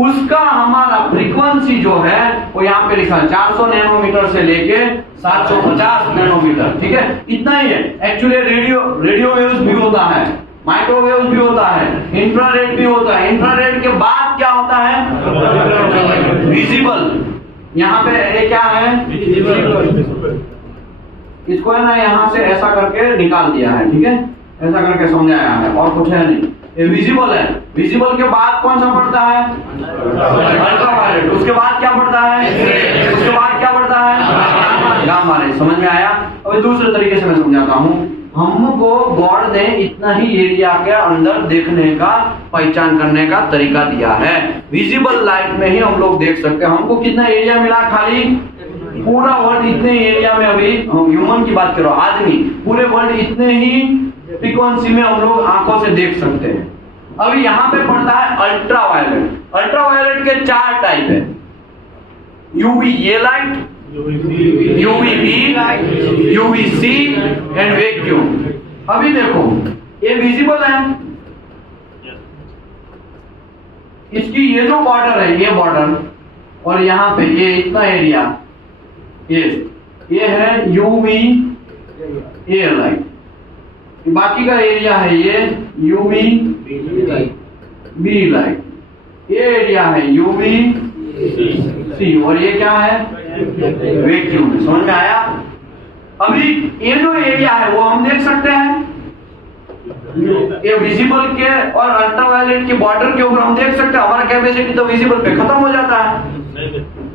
उसका हमारा फ्रीक्वेंसी जो है वो यहाँ पे लिखा है 400 नैनोमीटर से लेके 750 नैनोमीटर। ठीक है, इतना ही है। एक्चुअली रेडियो वेव्स भी होता है, माइक्रोवेव्स भी होता है, इंफ्रारेड भी होता है। इंफ्रारेड के बाद क्या होता है? विजिबल। यहाँ पे ये क्या है? इसको है ना यहाँ से ऐसा करके निकाल दिया है। ठीक है, ऐसा करके समझाया है, और कुछ है नहीं। ये विजिबल है। विजिबल के बाद कौन सा पड़ता है? अल्ट्रावायलेट। उसके बाद क्या पड़ता है? उसके बाद क्या पड़ता है? Gamma ray. समझ में आया? अभी दूसरे तरीके से मैं समझाता हूँ। हमको गॉड ने इतना ही एरिया के अंदर देखने का, पहचान करने का तरीका दिया है। विजिबल लाइट में ही हम लोग देख सकते हैं। हमको कितना एरिया मिला? खाली पूरा वर्ल्ड इतने एरिया में, अभी ह्यूमन की बात करो, आदमी, पूरे वर्ल्ड इतने ही फ्रीक्वेंसी में हम लोग आंखों से देख सकते हैं। अभी यहाँ पे पड़ता है अल्ट्रावायलेट। अल्ट्रावायलेट के 4 टाइप है, UVA light, UVB, UVC and vacuum. अभी देखो ये विजिबल है, इसकी ये जो बॉर्डर है, ये बॉर्डर, और यहाँ पे ये इतना एरिया, ये है यूवी ए लाइट। बाकी का एरिया है ये यूवी बी लाइट, ये एरिया है यूवी सी, और ये क्या है? वैक्यूम। समझ में आया? अभी ये जो एरिया है वो हम देख सकते हैं, ये विजिबल के और अल्ट्रावायलेट के बॉर्डर के ऊपर हम देख सकते हैं। हमारा कैपेसिटी तो विजिबल पे खत्म हो जाता है,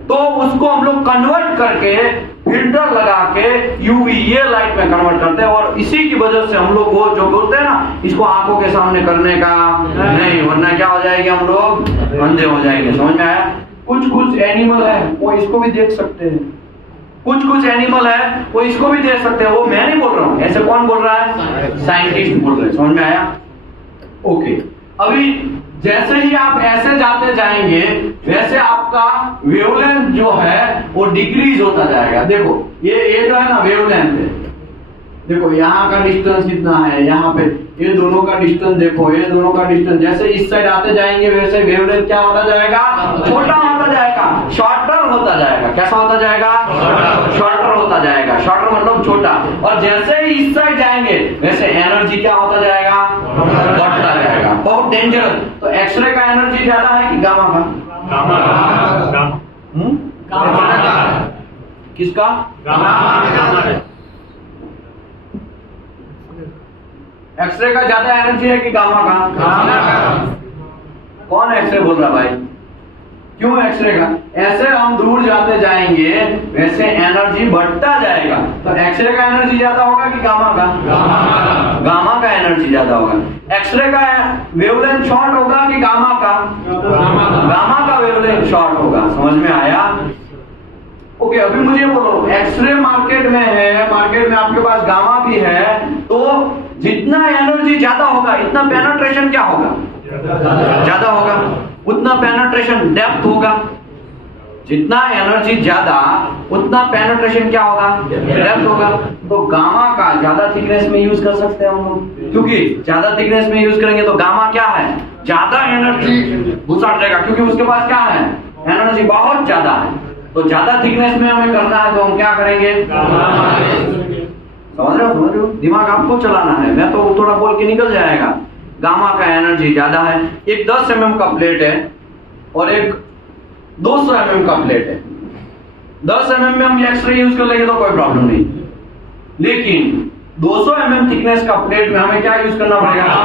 तो उसको हम लोग कन्वर्ट करके, फिल्टर लगा के यूवीए लाइट में कन्वर्ट करते हैं। और इसी की वजह से हम लोग वो जो बोलते हैं ना, इसको आंखों के सामने करने का नहीं, वरना क्या हो जाएगी? हम लोग अंधे हो जाएंगे। समझ में आया? कुछ एनिमल है वो इसको भी देख सकते हैं, कुछ एनिमल है वो इसको भी देख सकते हैं। वो मैं नहीं बोल रहा हूँ, ऐसे कौन बोल रहा है? साइंटिस्ट बोल रहे हैं। समझ में आया? ओके। अभी जैसे ही आप ऐसे जाते जाएंगे, वैसे आपका वेवलेंथ जो है वो डिक्रीज होता जाएगा। देखो ये जो है ना वेवलेंथ है, देखो यहाँ का डिस्टेंस कितना है, यहाँ पे ये दोनों का डिस्टेंस देखो, ये दोनों का डिस्टेंस। जैसे इस साइड आते जाएंगे वैसे वेवलेंथ क्या होता जाएगा? छोटा होता जाएगा, शॉर्टर होता जाएगा। कैसा होता जाएगा? शॉर्टर होता जाएगा। शॉर्टर मतलब छोटा। और जैसे ही इस साइड जाएंगे वैसे एनर्जी क्या होता जाएगा? बढ़ता जाएगा। बहुत डेंजरस। तो एक्सरे का एनर्जी ज्यादा है कि गामा का? किसका? एक्सरे का ज्यादा एनर्जी है कि गामा का? कौन एक्सरे बोल रहा भाई? क्यों एक्सरे का? ऐसे हम दूर जाते जाएंगे वैसे एनर्जी बढ़ता जाएगा। तो एक्सरे का एनर्जी ज्यादा होगा कि गामा का? गामा का एनर्जी ज्यादा होगा। एक्सरे का वेवलेंथ शॉर्ट होगा कि गामा का? गामा का वेवलेंथ शॉर्ट होगा। समझ में आया? ओके। अभी मुझे बोलो, एक्सरे मार्केट में है, मार्केट में आपके पास गामा भी है, तो जितना एनर्जी ज्यादा होगा इतना पेनिट्रेशन क्या होगा? ज्यादा होगा। उतना पेनिट्रेशन डेप्थ होगा। जितना एनर्जी ज्यादा उतना पेनिट्रेशन क्या होगा? डेप्थ होगा। तो गामा का ज्यादा थिकनेस में यूज कर सकते हैं हम लोग, क्योंकि ज्यादा थिकनेस में यूज करेंगे तो गामा क्या है? ज्यादा एनर्जी घुसा देगा, क्योंकि उसके पास क्या है? एनर्जी बहुत ज्यादा है। तो ज्यादा थिकनेस में हमें करना है तो हम क्या करेंगे? समझ रहे हो? दिमाग आपको चलाना है, मैं तो थोड़ा बोल के निकल जाएगा। गामा का एनर्जी ज्यादा है। एक 10 mm का प्लेट है और एक 200 mm का प्लेट है। 10 mm में हम एक्सरे यूज कर लेंगे तो कोई प्रॉब्लम नहीं, लेकिन 200 mm थिकनेस का प्लेट में हमें क्या यूज करना पड़ेगा?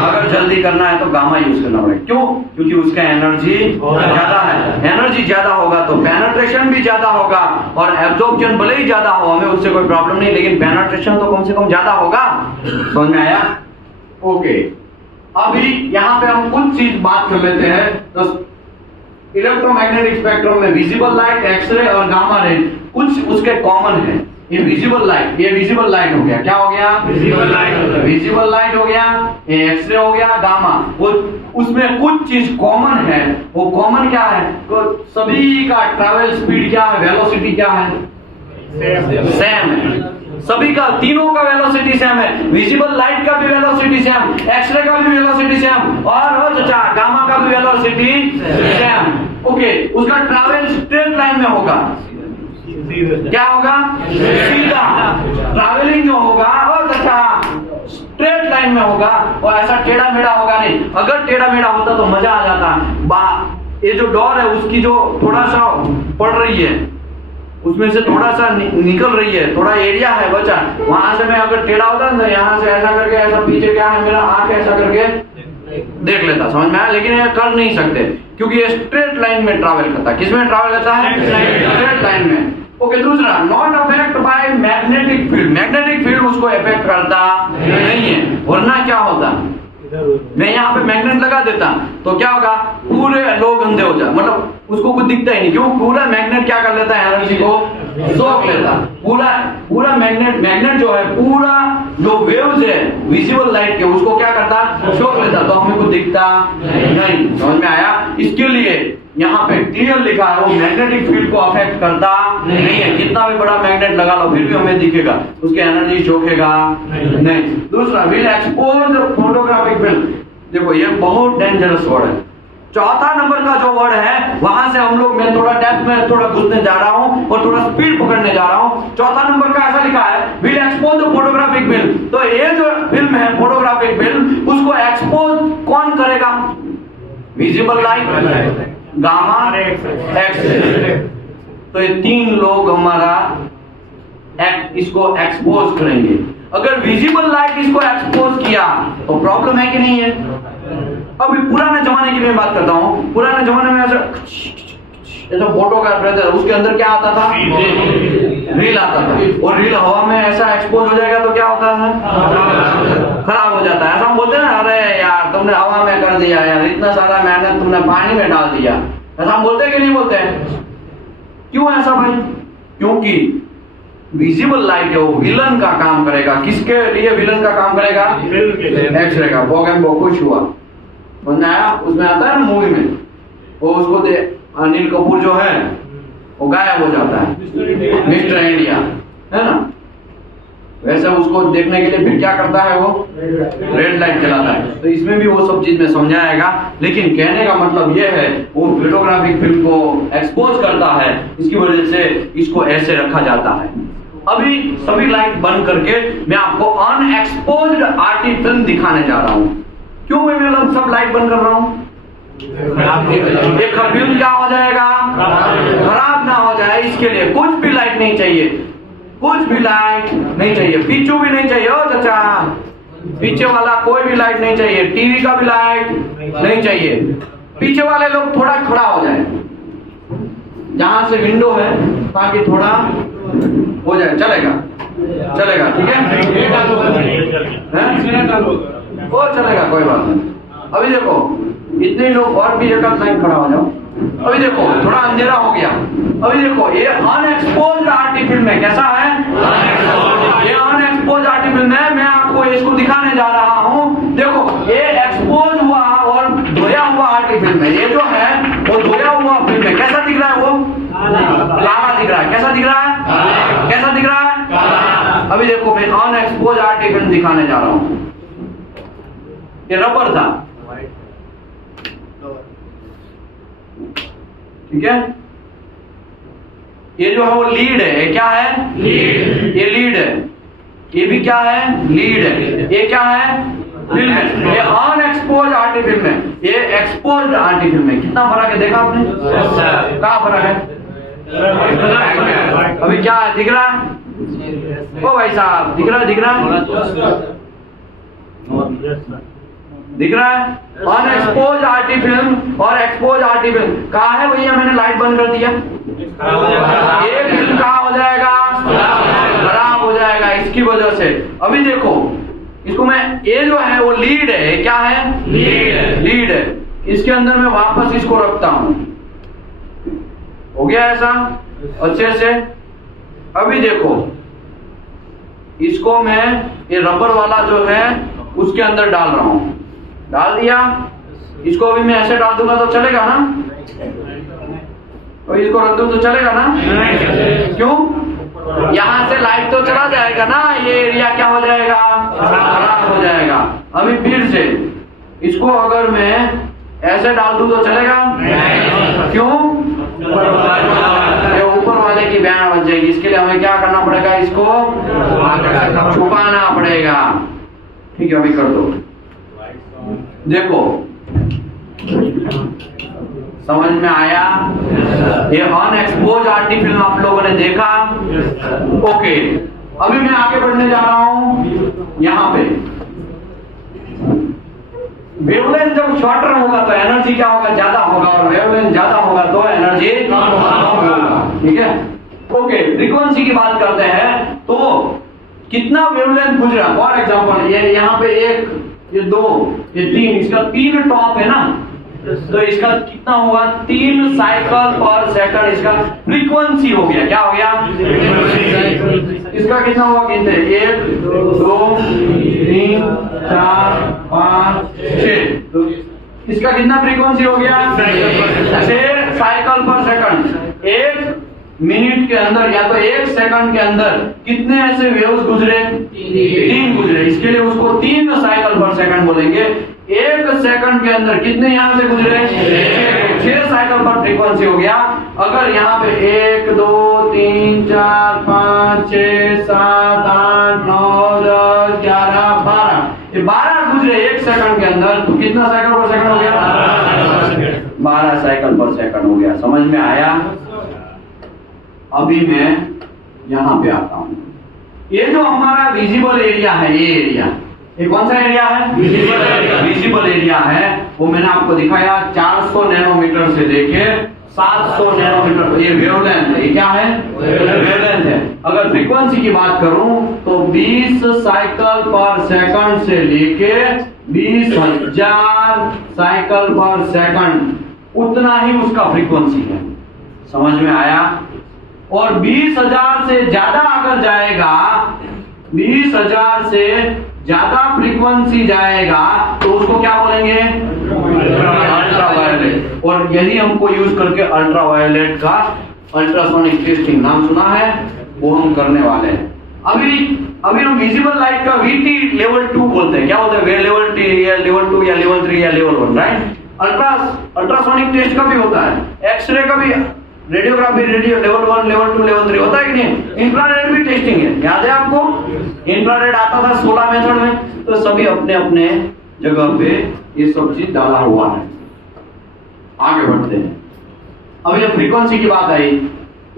अगर जल्दी करना है तो गामा यूज करना पड़ेगा। क्यों? क्योंकि उसका एनर्जी ज्यादा है। एनर्जी ज्यादा होगा तो पेनिट्रेशन भी ज्यादा होगा, और एब्जॉर्प्शन भले ही ज्यादा हो, हमें उससे कोई प्रॉब्लम नहीं, लेकिन पेनिट्रेशन तो कम से कम ज्यादा होगा। समझ में आया? ओके। अभी यहाँ पे हम कुछ चीज बात कर लेते हैं। तो इलेक्ट्रोमैग्नेटिक स्पेक्ट्रम में विजिबल लाइट, एक्सरे और गामा रे कुछ उसके कॉमन है। ये विजिबल लाइट, ये विजिबल लाइट हो गया। क्या हो गया? Visible light. विजिबल लाइट हो गया, ये एक्सरे हो गया, गामा। वो उसमें कुछ चीज कॉमन है। वो कॉमन क्या है? तो सभी का ट्रैवल स्पीड क्या है? वेलोसिटी क्या है? सेम है। सभी का, तीनों का वेलोसिटी सेम है। विजिबल लाइट का भी वेलोसिटी सेम, एक्सरे का भी वेलोसिटी सेम, और चाचा गामा का भी वेलोसिटी सेम। ओके, उसका ट्रैवल स्ट्रेट लाइन में होगा। क्या होगा? सीधा। ट्रैवलिंग जो होगा वो चाचा स्ट्रेट लाइन में होगा, और ऐसा टेढ़ा मेढ़ा होगा नहीं। अगर टेढ़ा मेढ़ा होता तो मजा आ जाता। ये जो डोर है उसकी जो थोड़ा सा पड़ रही है, उसमें से थोड़ा सा निकल रही है, थोड़ा एरिया है बचा, वहां से मैं अगर टेढ़ा होता ना, यहाँ से ऐसा करके, ऐसा पीछे क्या है मेरा आंख ऐसा करके देख लेता, समझ में आया? लेकिन ये कर नहीं सकते क्योंकि ये स्ट्रेट लाइन में ट्रैवल करता है। किसमें ट्रैवल करता है? स्ट्रेट लाइन में। ओके, दूसरा, not affect by magnetic field. Magnetic field उसको अफेक्ट करता नहीं है, वरना क्या होता, मैं यहाँ पे मैग्नेट लगा देता तो क्या होगा, पूरे लोग अंधे हो जाए, मतलब उसको कुछ दिखता ही नहीं। क्यों? पूरा मैग्नेट क्या कर लेता है, एनर्जी को सोख लेता। पूरा मैग्नेट जो है, पूरा जो वेव्स है विजिबल लाइट के, उसको क्या करता, सोख लेता, तो हमें कुछ दिखता नहीं। समझ में आया? इसके लिए यहाँ पे क्लियर लिखा है, वो मैग्नेटिक फील्ड को अफेक्ट करता नहीं है। कितना भी बड़ा मैग्नेट लगा लो फिर भी हमें दिखेगा, उसकी एनर्जी चौकेगा नहीं। दूसरा, विल एक्सपोज फोटोग्राफिक फिल्म। देखो ये बहुत डेंजरस वर्ड है। चौथा नंबर का जो वर्ड है वहां से हम लोग, मैं थोड़ा डेप्थ में थोड़ा घुसने जा रहा हूं और थोड़ा स्पीड पकड़ने जा रहा हूं। चौथा नंबर का ऐसा लिखा है, विल एक्सपोज फोटोग्राफिक फिल्म। तो ये जो फिल्म है फोटोग्राफिक फिल्म, उसको एक्सपोज कौन करेगा? Visible light, gamma, x. तो ये तीन लोग हमारा इसको एक्सपोज करेंगे। अगर विजिबल लाइट इसको एक्सपोज किया तो प्रॉब्लम है कि नहीं है? अभी पुराने जमाने की मैं बात करता हूँ। पुराने जमाने में ऐसा फोटोग्राफ रहता था, उसके अंदर क्या आता था? रील आता था, और रील हवा में ऐसा एक्सपोज हो जाएगा तो क्या होता है? खराब हो जाता है। ऐसा हम बोलते हैं ना, अरे यार तुमने हवा में कर दिया यार, इतना सारा मेहनत तुमने पानी में डाल दिया। ऐसा हम बोलते हैं कि नहीं बोलते हैं? क्यों ऐसा भाई? क्योंकि विजिबल लाइट है वो विलन का काम करेगा। किसके लिए विलन का काम करेगा? एक्सरे का। बोगेम्बो खुश हुआ, आया उसमें आता है ना मूवी में, वो उसको अनिल कपूर जो है वो गायब हो जाता है, मिस्टर इंडिया है ना। वैसे उसको देखने के लिए फिर क्या करता है, वो रेड लाइट जलाता है। तो इसमें भी वो सब चीज में समझाएगा, लेकिन कहने का मतलब ये है वो फोटोग्राफिक फिल्म को एक्सपोज करता है, इसकी वजह से इसको ऐसे रखा जाता है। अभी सभी लाइट बंद करके मैं आपको अनएक्सपोज्ड आर्टी फिल्म दिखाने जा रहा हूँ। क्यों मैं लोग सब लाइट बंद कर रहा हूँ? एक फिल्म क्या हो जाएगा, खराब ना हो जाए, इसके लिए कुछ भी लाइट नहीं चाहिए, कुछ भी लाइट नहीं चाहिए, पीछू भी नहीं चाहिए। ओ चाचा, पीछे वाला कोई भी लाइट नहीं चाहिए, टीवी का भी लाइट नहीं चाहिए। पीछे वाले लोग थोड़ा खड़ा हो जाए, जहां से विंडो है ताकि थोड़ा हो जाए, चलेगा चलेगा, ठीक है, वो चलेगा, कोई बात नहीं। अभी देखो इतने लोग, और भी एक लाइन खड़ा हो जाओ। अभी देखो थोड़ा अंधेरा हो गया। अभी देखो ये अनएक्सपोज्ड आर्टी फिल्म है, कैसा है? ये अनएक्सपोज्ड आर्टी फिल्म है। मैं आपको इसको दिखाने जा रहा हूँ। देखो ये एक्सपोज हुआ और धोया हुआ आर्टी फिल्म है। ये जो है वो धोया हुआ फिल्म है। कैसा दिख रहा है? वो काला दिख रहा है। कैसा दिख रहा है? कैसा दिख रहा है? अभी देखो मैं अनएक्सपोज आर्टी फिल्म दिखाने जा रहा हूँ। ये रबर था, ठीक है। ये जो है वो लीड है। ये क्या है? लीड। ये लीड है। ये भी क्या है? लीड है। ये क्या है? फिल्म है। ये अनएक्सपोज आर्टी फिल्म है, ये एक्सपोज्ड आर्टी फिल्म है। कितना फर्क है देखा आपने? कहाँ फर्क है? अभी क्या है? दिख रहा है? ओ भाई साहब, दिख रहा है? दिख रहा है? दिख रहा है? अनएक्सपोज आर्टी फिल्म और एक्सपोज आर्टी फिल्म। कहा है भैया, मैंने लाइट बंद कर दिया, ये फिल्म कहा हो जाएगा? खराब हो जाएगा इसकी वजह से। अभी देखो इसको मैं, ये जो है वो लीड है। क्या है? लीड है। इसके अंदर मैं वापस इसको रखता हूं। हो गया ऐसा अच्छे से? अभी देखो इसको मैं ये रबर वाला जो है उसके अंदर डाल रहा हूं। डाल दिया। इसको अभी मैं ऐसे डाल दूंगा तो चलेगा ना? और इसको रख दूं तो चलेगा ना? क्यों? यहाँ से लाइट तो चला जाएगा ना, ये एरिया क्या हो जाएगा, खराब हो जाएगा। अभी फिर से इसको अगर मैं ऐसे डाल दूं तो चलेगा? क्यों? ये ऊपर वाले की बैंड बच जाएगी। इसके लिए हमें क्या करना पड़ेगा, इसको छुपाना पड़ेगा। ठीक है, अभी कर दो। देखो समझ में आया? ये अनएक्सपोज आरटी फिल्म आप लोगों ने देखा? ओके, अभी मैं आगे बढ़ने जा रहा हूं। यहाँ पे वेवलेंथ जब शॉर्टर होगा तो एनर्जी क्या होगा, ज्यादा होगा, और वेवलेंथ ज्यादा होगा तो एनर्जी कम होगा। ठीक है, ओके। फ्रीक्वेंसी की बात करते हैं तो कितना वेवलेंथ गुजरा। फॉर एग्जांपल ये यहाँ पे एक, ये दो, ये तीन, इसका 3 टॉप है ना, तो इसका कितना होगा, 3 साइकिल पर सेकंड इसका फ्रीक्वेंसी हो गया। क्या हो गया? इसका कितना हुआ, गिनते 1 2 3 4 5 6, तो इसका कितना फ्रीक्वेंसी हो गया, 6 साइकिल पर सेकंड। 1 मिनट के अंदर या तो 1 सेकंड के अंदर कितने ऐसे वेव्स गुजरे, 3 गुजरे। इसके लिए उसको 3 साइकिल पर सेकंड बोलेंगे। 1 सेकंड के अंदर कितने यहाँ से गुजरे, 6 साइकिल पर फ्रीक्वेंसी हो गया। अगर यहाँ पे 1 2 3 4 5 6 7 8 9 10 11 12, ये 12 गुजरे 1 सेकंड के अंदर, तो कितना साइकिल पर सेकंड हो गया, 12 साइकिल पर सेकंड हो गया। समझ में आया? अभी मैं यहाँ पे आता हूँ। ये जो हमारा विजिबल एरिया है, ये एरिया, ये कौन सा एरिया है, विजिबल एरिया है। वो मैंने आपको दिखाया 400 नैनोमीटर से लेके 700 नैनोमीटर, ये वेवलेंथ है। ये क्या है, वेवलेंथ है। अगर फ्रीक्वेंसी की बात करूं तो 20 साइकिल पर सेकंड से लेके 20,000 साइकिल पर सेकंड, उतना ही उसका फ्रीक्वेंसी है। समझ में आया? और 20,000 से ज्यादा अगर जाएगा, 20,000 से ज्यादा फ्रीक्वेंसी जाएगा तो उसको क्या बोलेंगे, अल्ट्रावायलेट। और यही हमको यूज करके अल्ट्रावायलेट का अल्ट्रासोनिक टेस्टिंग, नाम सुना है, वो हम करने वाले हैं। अभी हम विजिबल लाइट का VT लेवल 2 बोलते हैं। क्या बोलते हैं, लेवल 3 या लेवल 2 या लेवल 3 या लेवल 1, राइट। अल्ट्रासोनिक टेस्ट का भी होता है, एक्सरे का भी, radiography, radio level 1 level 2 level 3 होता है कि नहीं। इंफ्रारेड भी टेस्टिंग है, याद है आपको? इंफ्रारेड आता था 16 मेथड में। तो सभी अपने अपने जगह पे ये सब चीज डाला हुआ है। आगे बढ़ते हैं। अब ये फ्रीक्वेंसी की बात आई,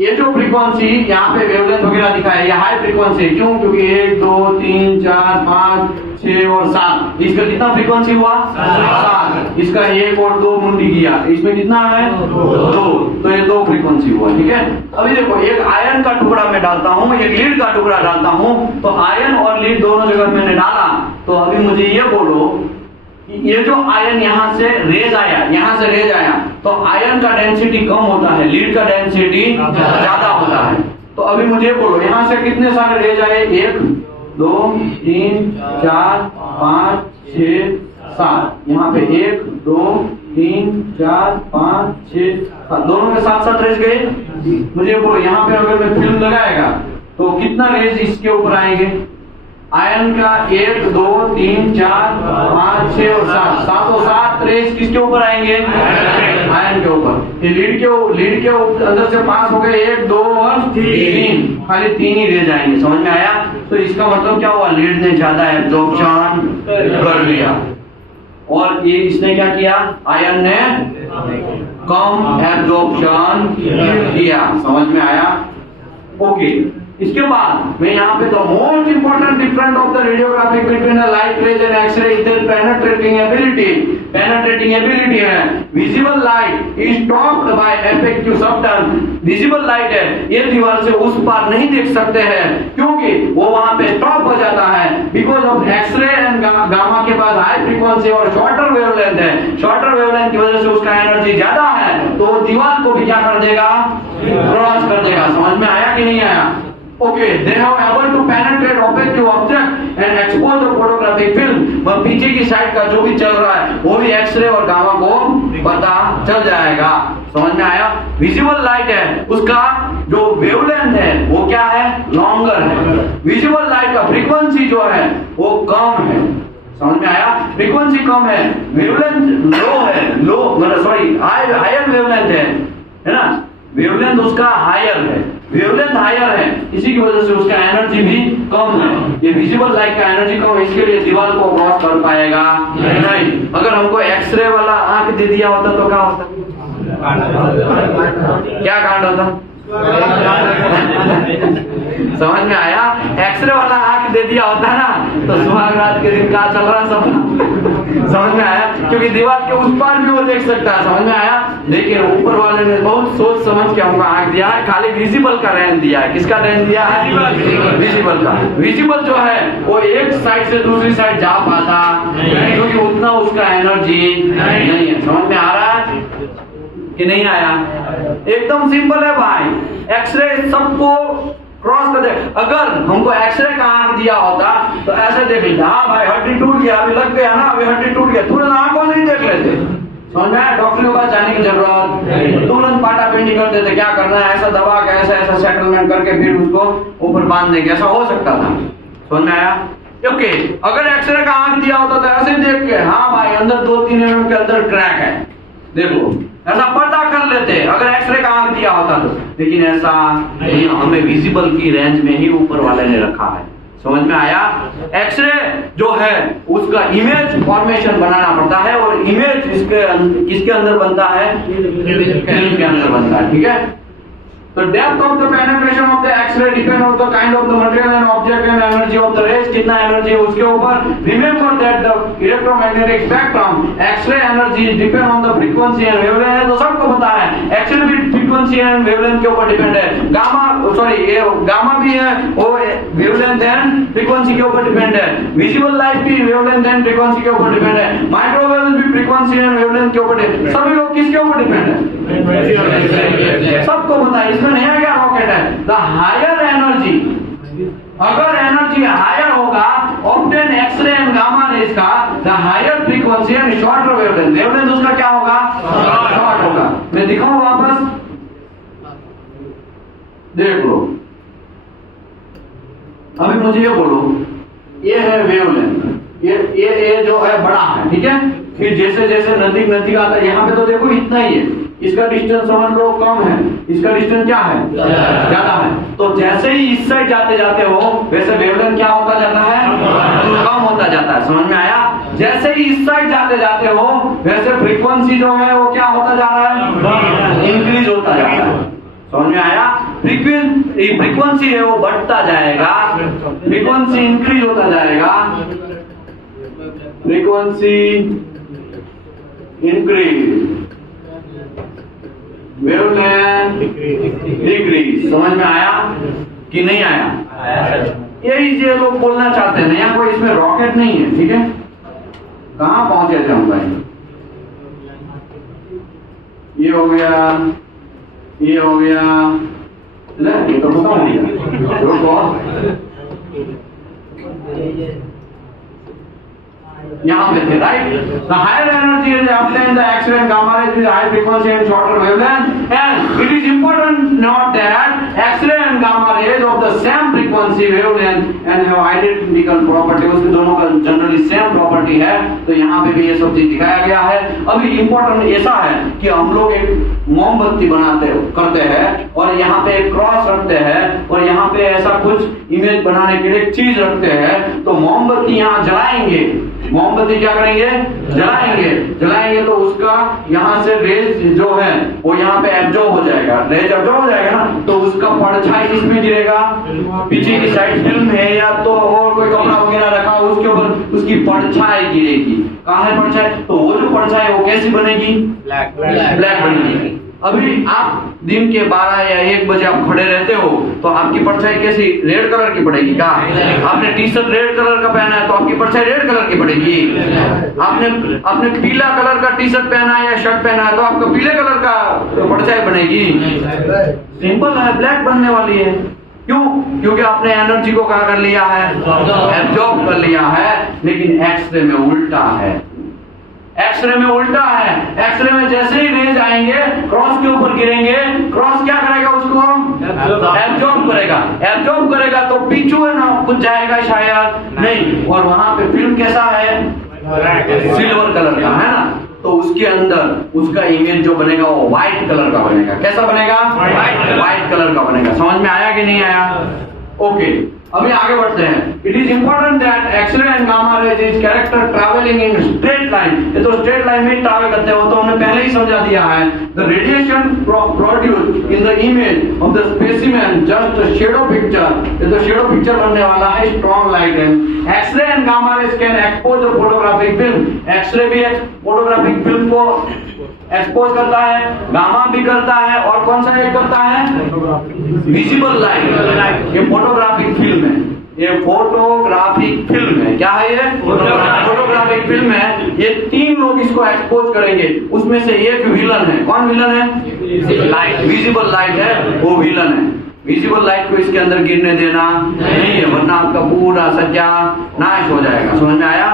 ये जो फ्रीक्वेंसी यहाँ पे वेवलेंथ वगैरह दिखा है, ये हाई फ्रीक्वेंसी। क्यों? क्योंकि 1 2 3 4 5 6 और 7, इसका कितना फ्रीक्वेंसी हुआ, 7। इसका 1 और 2 मुंडी किया, इसमें कितना है, 2, तो ये 2 फ्रीक्वेंसी हुआ। ठीक है, अभी देखो एक आयन का टुकड़ा मैं डालता हूँ, एक लीड का टुकड़ा डालता हूँ, तो आयन और लीड दोनों जगह मैंने डाला। तो अभी मुझे ये बोलो, ये जो आयन यहाँ से रेज आया, यहाँ से रेज आया, तो आयन का डेंसिटी कम होता है, लीड का डेंसिटी ज्यादा होता है। तो अभी मुझे बोलो यहाँ से कितने सारे रेज आए, 1 2 3 4 5 6 7, यहाँ पे 1 2 3 4 5 6 7, दोनों में 7 रेज गए। मुझे बोलो यहाँ पे अगर मैं फिल्म लगाएगा तो कितना रेज इसके ऊपर आएंगे, आयन का 1 2 3 4 5 6 और 7, 7 और 7 रेज किसके ऊपर आएंगे, आयन के ऊपर। ये लीड के अंदर से पास हो गए 1 2 और 3, खाली 3 ही रेज आएंगे। समझ में आया? तो इसका मतलब क्या हुआ, लीड ने ज्यादा एब्जॉर्प्शन कर लिया, और ये इसने क्या किया, आयन ने कम एब्जॉर्प्शन किया। समझ में आया? ओके। इसके बाद मैं यहाँ पे, the most important difference of the radiography between a light rays and X-ray is their penetrating ability है। Visible light is stopped by effective substance. Visible light है, ये दीवार से उस पार नहीं देख सकते हैं क्योंकि वो वहां पे स्टॉप हो जाता है, because of x ray and gamma के पास हाई फ्रीक्वेंसी और शॉर्टर वेवलेंथ है। शॉर्टर वेवलेंथ की वजह से उसका एनर्जी ज्यादा है, तो वो दीवार को भी क्या कर देगा, क्रॉस कर देगा। समझ में आया कि नहीं आया? Okay, they have able to penetrate opaque object and expose the photographic film. वह पीछे की साइड का जो भी चल रहा है वो भी एक्सरे और गामा को पता चल जाएगा। समझ में आया? विजिबल लाइट है उसका जो वेवलेंथ है वो क्या है? लॉन्गर है। विजिबल लाइट का फ्रीक्वेंसी जो है वो कम है। समझ में आया? फ्रीक्वेंसी कम है, वेवलेंथ लो है, लो मतलब सॉरी हायर वेवलेंथ है ना? वेवलेंथ उसका हायर है, वेवलेंथ हायर है, इसी की वजह से उसका एनर्जी भी कम है। ये विजिबल लाइट का एनर्जी कम है, इसके लिए दीवार को क्रॉस कर पाएगा नहीं। अगर हमको एक्सरे वाला आंख दे दिया होता तो क्या होता? क्या कांड होता? समझ में आया? एक्सरे वाला आंख दे दिया होता ना तो सुहाग रात के दिन कहाँ चल रहा सपना। समझ में आया? क्योंकि दीवार के उस पार भी वो देख सकता है। समझ में आया? लेकिन ऊपर वाले ने बहुत सोच समझ के हमको आंख दिया है, खाली विजिबल का रेंज दिया है। किसका रेंज दिया है? विजिबल का। विजिबल जो है वो एक साइड से दूसरी साइड जा पाता क्योंकि उतना उसका एनर्जी नहीं है। समझ में आ रहा है कि नहीं आया? एकदम सिंपल है भाई। एक्सरे सबको क्रॉस कर दे। अगर हमको एक्सरे का आंख दिया होता तो ऐसे देख लेता, हाँ भाई हड्डी टूट गया, अभी लग गया ना, अभी हड्डी टूट गया, तुरंत आंखों नहीं देख लेते। समझ में आया? डॉक्टर के पास जाने की जरूरत, तुरंत पाटा पिंडी कर देते। क्या करना है? ऐसा दबा के ऐसा ऐसा सेटलमेंट करके फिर उसको ऊपर बांध देंगे। ऐसा हो सकता था। समझ में आया? ओके, अगर एक्सरे का आंख दिया होता तो ऐसे देख के, हाँ भाई अंदर 2-3 mm के अंदर क्रैक है, देख लो, ऐसा पर्दा कर लेते अगर एक्सरे का आंख दिया होता तो। लेकिन ऐसा नहीं, हमें विजिबल की रेंज में ही ऊपर वाले ने रखा है। समझ में आया? एक्सरे जो है उसका इमेज फॉर्मेशन बनाना पड़ता है और इमेज किसके अंदर बनता है? फिल्म के अंदर बनता है। ठीक है? The depth of the penetration of the X-ray depend on the kind of the material and object and energy of the rays. कितना एनर्जी है उसके ऊपर। Remember that the electromagnetic spectrum X-ray energy depend on the frequency and wavelength। तो सबको पता है X-ray भी frequency and wavelength के ऊपर डिपेंड है। ये गामा भी है वो wavelength and frequency के ऊपर डिपेंड है। Visible light भी wavelength and frequency के ऊपर डिपेंड है। Microwave भी frequency and wavelength के ऊपर डिपेंड है। सभी लोग किसके ऊपर डिपेंड है? सबको पता है। नहीं है क्या रॉकेट है? द हायर एनर्जी, अगर एनर्जी हायर होगा obtain X-ray and gamma rays का, the higher frequency and shorter wavelength, wavelength उसका क्या होगा? शॉर्ट होगा। मैं दिखाऊं वापस, देख लो। अभी मुझे ये बोलो, ये है वेवलेंथ, ये जो है बड़ा है, ठीक है? फिर जैसे जैसे नजदीक आता है, यहाँ पे तो देखो इतना ही है, इसका डिस्टेंस समझ लो कम है, इसका डिस्टेंस क्या है? ज्यादा है। तो जैसे ही इस साइड जाते जाते हो वैसे वेवलेंथ क्या होता जाता है? कम होता जाता है। समझ में आया? जैसे ही इस साइड जाते जाते हो वैसे फ्रीक्वेंसी जो है वो क्या होता जा रहा है? इंक्रीज होता जाता है। समझ में आया? फ्रीक्वेंसी है वो बढ़ता जाएगा, फ्रीक्वेंसी इंक्रीज होता जाएगा, फ्रीक्वेंसी इंक्रीज, वेवलेंथ डिक्रीज। समझ में आया कि नहीं आया? यही ये लोग बोलना चाहते हैं। यहाँ कोई इसमें रॉकेट नहीं है। ठीक है? कहाँ पहुंचे थे हम भाई? ये हो गया, ये हो गया, ये तो खत्म हो गया। रुको, यहाँ पे थे, right? The higher energy is obtained the X-ray and gamma rays with high frequency and shorter wavelength, and it is important note that X-ray and gamma rays of the same frequency wavelength and have identical property, उसके दोनों का जनरली सेम प्रॉपर्टी है। तो यहाँ पे भी ये सब चीज दिखाया गया है। अभी इम्पोर्टेंट ऐसा है कि हम लोग एक मोमबत्ती करते हैं और यहाँ पे एक क्रॉस रखते हैं और यहाँ पे ऐसा कुछ इमेज बनाने के लिए एक चीज रखते हैं। तो मोमबत्ती यहाँ जलाएंगे, मोमबत्ती क्या करेंगे? जलाएंगे तो उसका यहाँ से रेज जो है वो यहाँ पे एब्जॉर्ब हो जाएगा, रेज एब्जॉर्ब हो जाएगा ना, तो उसका परछाई इसमें गिरेगा, पीछे की साइड फिल्म है या तो और कोई कपड़ा वगैरह रखा उसके ऊपर उसकी परछाई गिरेगी। कहाँ है परछाई? तो वो जो परछाई वो कैसी बनेगी? ब्लैक बनेगी। अभी आप दिन के 12 या 1 बजे आप खड़े रहते हो तो आपकी परछाई कैसी? रेड कलर की पड़ेगी। क्या आपने टी शर्ट रेड कलर का पहना है तो आपकी परछाई रेड कलर की पड़ेगी। आपने पीला कलर का टी शर्ट पहना है या शर्ट पहना है तो आपका पीले कलर का परछाई बनेगी। सिंपल है, ब्लैक बनने वाली है। क्यों? क्योंकि आपने एनर्जी को क्या कर लिया है? एब्जॉर्ब कर लिया है। लेकिन एक्सरे में उल्टा है। एक्सरे में उल्टा है। एक्सरे में जैसे ही रेज आएंगे क्रॉस के ऊपर गिरेंगे, क्रॉस क्या करेगा? उसको एब्जॉर्ब करेगा। एब्जॉर्ब करेगा तो पीछू है ना, कुछ जाएगा शायद नहीं। और वहां पे फिल्म कैसा है? सिल्वर कलर का है ना। तो उसके अंदर उसका इमेज जो बनेगा वो व्हाइट कलर का बनेगा। कैसा बनेगा? व्हाइट कलर का बनेगा। समझ में आया कि नहीं आया? ओके, अभी आगे बढ़ते हैं। It is important that x ray and gamma rays is character travelling in straight line. ये तो स्ट्रेट लाइन में ट्रैवल करते हैं, वो तो हमने पहले ही समझा दिया है। The radiation produced in the image of the specimen just shadow picture. ये तो शेडो पिक्चर बनने वाला है स्ट्रॉन्ग लाइट है। X ray and gamma rays can expose the photographic film. एक्सरे भी फोटोग्राफिक फिल्म को एक्सपोज करता है, गामा भी करता है, और कौन सा एक करता है? Visible light. ये फोटोग्राफिक फिल्म है। ये फोटोग्राफिक फिल्म है। क्या है ये? फोटोग्राफिक फिल्म है। ये तीन लोग इसको एक्सपोज करेंगे। उसमें से एक विलन है। कौन विलन है? विजिबल लाइट है, वो विलन है। विजिबल लाइट को इसके अंदर गिरने देना नहीं है, वरना आपका पूरा सत्यानाश हो जाएगा। समझ में आया?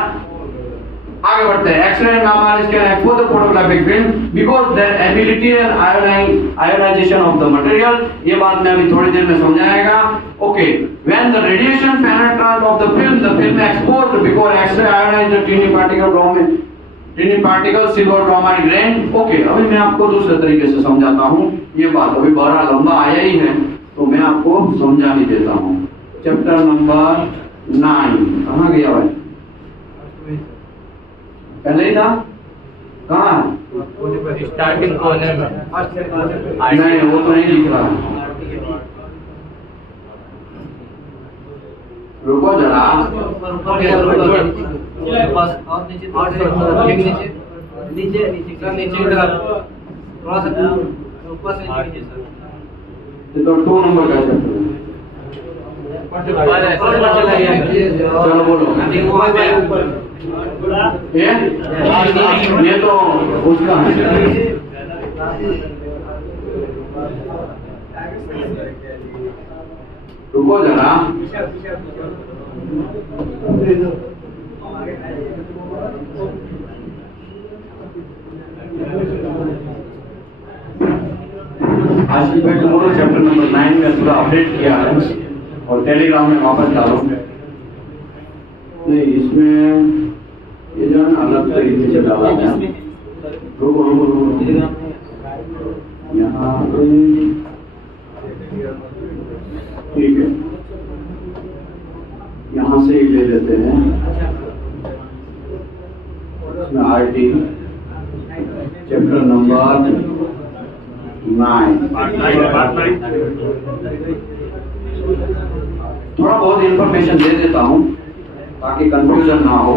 आगे बढ़ते हैं। X-ray and gamma rays can expose the photographic film because their ability and ionization of the material. ये बात मैं अभी थोड़ी देर में समझाएगा। Okay, when the radiation penetrate of the film exposed because X-ray ionize the tiny particle silver chromatic grain. Okay, अभी मैं आपको दूसरे तरीके से समझाता हूँ। ये बात अभी बड़ा लंबा आया ही है, तो मैं आपको समझा ही देता हूँ। चैप्टर नंबर 9 कहाँ गया भाई? पहले ही था? कहाँ? स्टार्टिंग कॉर्नर में। नहीं, वो तो नहीं लिख रहा है। रुको जरा। ये तो 2 नंबर का चैप्टर है। चलो बोलो। ये तो उसका है। रुको जरा। आज की बैठ टुमारो चैप्टर नंबर 9 में पूरा अपडेट किया है और टेलीग्राम में वापस डालो। नहीं, इसमें ये जो है ना अलग तरीके से डाला है। रुको यहाँ ठीक है, यहाँ से ही ले लेते हैं। इसमें आरटी चैप्टर नंबर 9 थोड़ा बहुत इंफॉर्मेशन दे देता हूँ ताकि कंफ्यूजन ना हो।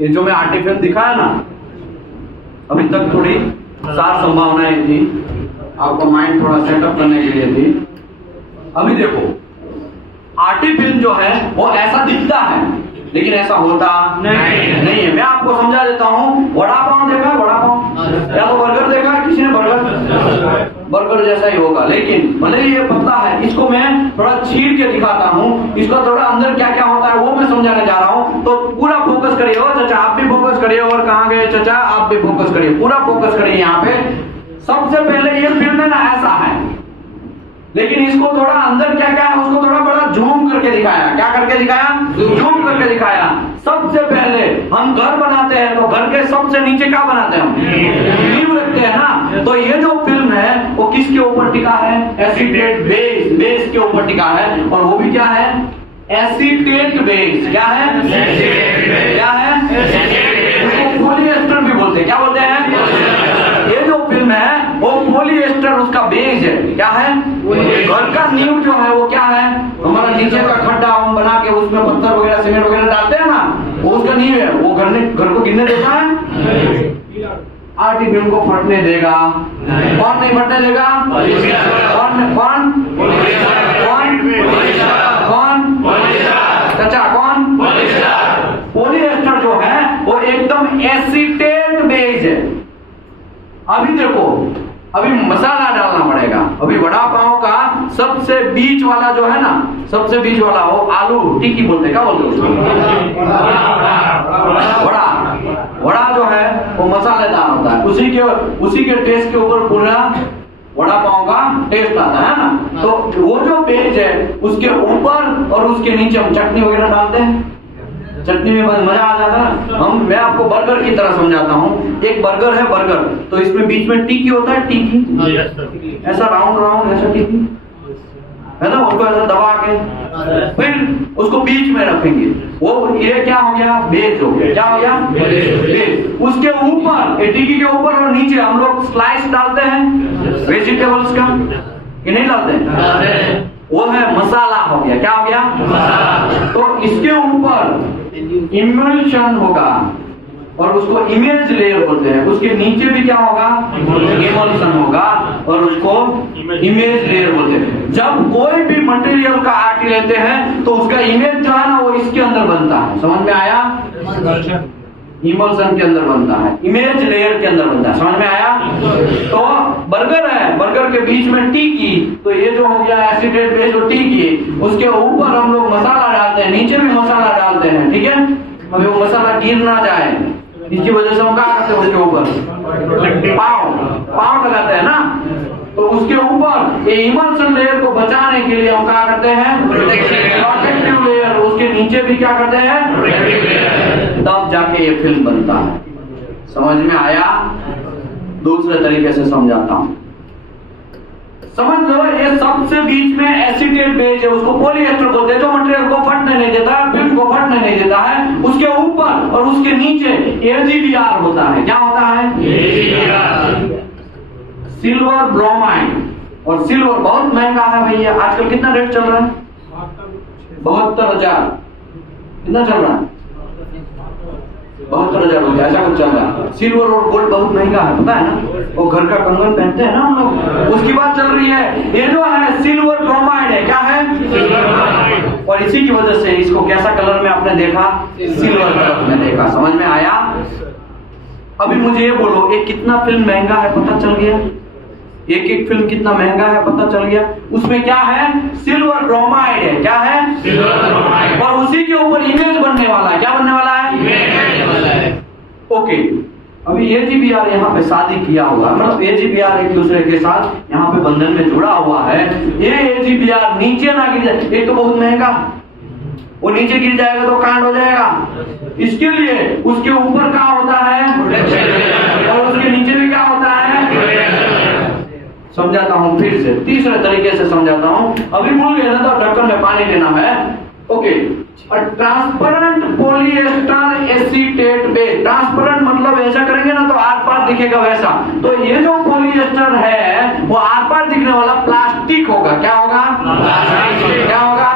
ये जो मैं आर्टिफिशियल दिखाया ना, अभी तक थोड़ी 4 संभावनाएं थी, आपका माइंड थोड़ा सेटअप करने के लिए थी। अभी देखो, आर्टिफिशियल जो है वो ऐसा दिखता है लेकिन ऐसा होता नहीं है। मैं आपको समझा देता हूँ। वड़ा पाव देखा है? वड़ा पाव या तो बर्गर देखा है किसी ने? बर्गर जैसा ही होगा, लेकिन भले ही ये पतला है। इसको मैं थोड़ा छील के दिखाता हूँ, इसका थोड़ा अंदर क्या क्या होता है वो मैं समझाने जा रहा हूँ। तो पूरा फोकस करिए। और चाचा आप भी फोकस करिए। और कहाँ गए चाचा? आप भी फोकस करिए, पूरा फोकस करिए यहाँ पे। सबसे पहले ये फिल्म है ना ऐसा है, लेकिन इसको थोड़ा अंदर क्या क्या है उसको थोड़ा बड़ा जूम करके दिखाया। क्या करके दिखाया? जूम करके दिखाया। सबसे पहले हम घर बनाते हैं तो घर के सबसे नीचे क्या बनाते हैं? हम नींव रखते हैं ना। तो ये जो फिल्म है वो किसके ऊपर टिका है? Acetate base. बेस के ऊपर टिका है। और वो भी क्या है? Acetate base. क्या है? क्या है? उसको पॉलिएस्टर भी बोलते हैं। क्या बोलते हैं? ये जो फिल्म है वो पॉलिएस्टर उसका बेस है। क्या है? घर का नींव जो है वो क्या है? हमारा नीचे का खड्डा हम बना के उसमें पत्थर वगैरह सीमेंट वगैरह डालते हैं ना, वो उसका नींव है। वो घर को गिरने देता है? आर्टिफिशियल को फटने देगा? कौन नहीं फटने देगा? कौन? अभी देखो, अभी मसाला डालना पड़ेगा। अभी वड़ा पाव का सबसे बीच वाला जो है ना, सबसे बीच वाला वो आलू टिक्की बोलते, क्या बोलते उसको? वड़ा जो है वो मसालेदार होता है, उसी के टेस्ट के ऊपर पूरा वड़ा पाव का टेस्ट आता है ना। तो वो जो पेज है उसके ऊपर और उसके नीचे हम चटनी वगैरह डालते हैं। चटनी में मजा आ जाता है। मैं आपको बर्गर की तरह समझाता हूँ। एक बर्गर है, बर्गर तो इसमें बीच में टिक्की होता है, टिक्की ऐसा राउंड ऐसा टिक्की है ना, उसको ऐसा दबा के फिर उसको बीच में रखेंगे। वो ये क्या हो गया? बेस हो गया। क्या हो गया? बेस। उसके ऊपर टिक्की के ऊपर और नीचे हम लोग स्लाइस डालते हैं वेजिटेबल्स का, ये नहीं डालते? वो है मसाला हो गया। क्या हो गया? तो इसके ऊपर इमल्शन होगा और उसको इमेज लेयर बोलते हैं। उसके नीचे भी क्या होगा? इमल्शन होगा और उसको इमेज लेयर बोलते हैं। जब कोई भी मटेरियल का आर्ट लेते हैं तो उसका इमेज जो है ना वो इसके अंदर बनता है। समझ में आया? इमल्शन के अंदर बनता है, इमेज लेयर के अंदर बनता है। समझ में आया? तो बर्गर है, बर्गर के बीच में टिक्की, तो ये जो हो गया एसिडेट बेस और टिक्की, उसके ऊपर हम लोग मसाला डालते हैं, नीचे भी मसाला डालते हैं। ठीक है, अभी वो मसाला गिर ना जाए इसकी वजह से हम क्या करते हैं? उसके ऊपर पाव लगाते हैं ना, तो उसके ऊपर ये इमल्शन लेयर को बचाने के लिए हम क्या करते हैं? Protective layer. उसके नीचे भी क्या करते हैं? तब जाके ये फिल्म बनता है। समझ में आया? दूसरे तरीके से समझाता हूं, समझ लो। ये सबसे बीच में एसीटेट बेस है, उसको पॉलीएस्टर बोलते हैं, जो मटेरियल को फटने नहीं देता है, फिल्म को फटने नहीं देता है। उसके ऊपर और उसके नीचे AgBr होता है। क्या होता है? Silver bromide. और सिल्वर बहुत महंगा है भैया। आजकल कितना रेट चल रहा है? 72,000। कितना चल रहा है? 72,000 रुपया, ऐसा कुछ चल रहा है। सिल्वर और गोल्ड बहुत महंगा है, पता है ना? वो घर का कंगन पहनते हैं ना हम लोग, उसकी बात चल रही है। ये जो है सिल्वर ब्रोमाइड है। क्या है? और इसी की वजह से इसको कैसा कलर में आपने देखा? सिल्वर कलर में देखा। समझ में आया? अभी मुझे ये बोलो, एक कितना फिल्म महंगा है पता चल गया? एक फिल्म कितना महंगा है पता चल गया? उसमें क्या है? सिल्वर ब्रोमाइड है। क्या है? Silver bromide. और उसी के ऊपर इमेज बनने वाला है। क्या बनने वाला है? ओके, अभी AgBr यहाँ पे शादी किया होगा, मतलब AgBr एक दूसरे के साथ यहाँ पे बंधन में जुड़ा हुआ है। ये AgBr नीचे ना गिर जाए, एक तो बहुत महंगा, वो नीचे गिर जाएगा तो कांड हो जाएगा। इसके लिए उसके ऊपर क्या होता है? और उसके नीचे भी क्या होता है? समझाता हूं फिर से, तीसरे तरीके से समझाता हूं। अभी भूल गए ना, तो ढक्कन में पानी लेना है। Okay, transparent polyester acetate base. Transparent मतलब ऐसा करेंगे ना तो आर पार दिखेगा वैसा। तो ये जो पॉलीएस्टर है वो आर पार दिखने वाला प्लास्टिक होगा। क्या होगा? क्या होगा?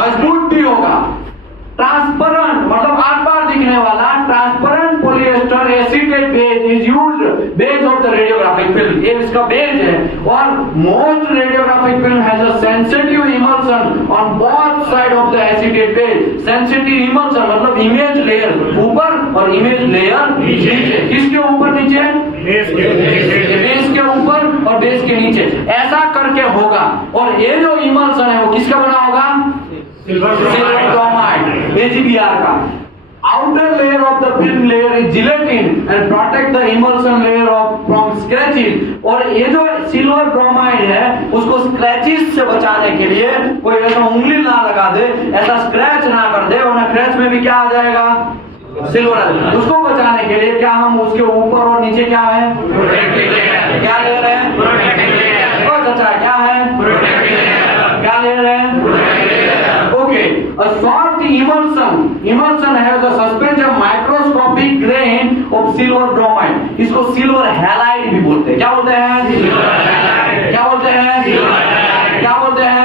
मजबूत भी होगा। ट्रांसपेरेंट मतलब आर पार दिखने वाला transparent polyester acetate base is used base of the radiographic film. ये इसका बेस है। और most radiographic film has a sensitive emulsion on both side of the acetate base. Sensitive emulsion मतलब इमेज लेयर ऊपर और इमेज लेयर नीचे। किसके ऊपर? नीचे। बेस के ऊपर और बेस के नीचे, ऐसा करके होगा। और ये जो इमल्शन है वो किसका बना होगा? सिल्वर ब्रोमाइड, AgBr का। Outer layer of the film layer is gelatin and protect the emulsion layer from scratches। और ये जो सिल्वर ब्रोमाइड है उसको स्क्रैचेस से बचाने के लिए कोई ऐसा उंगली ना लगा दे, ऐसा स्क्रैच ना कर दे, वरना स्क्रैच में भी क्या आ जाएगा? सिल्वर। उसको बचाने के लिए क्या हम उसके ऊपर और नीचे क्या है? क्या ले रहे हैं? अच्छा, क्या है? क्या ले रहे हैं? Okay, a soft emulsion has a suspension microscopic grain of silver bromide। इसको सिल्वर हैलाइड भी बोलते हैं। क्या बोलते हैं? क्या बोलते हैं? क्या बोलते हैं?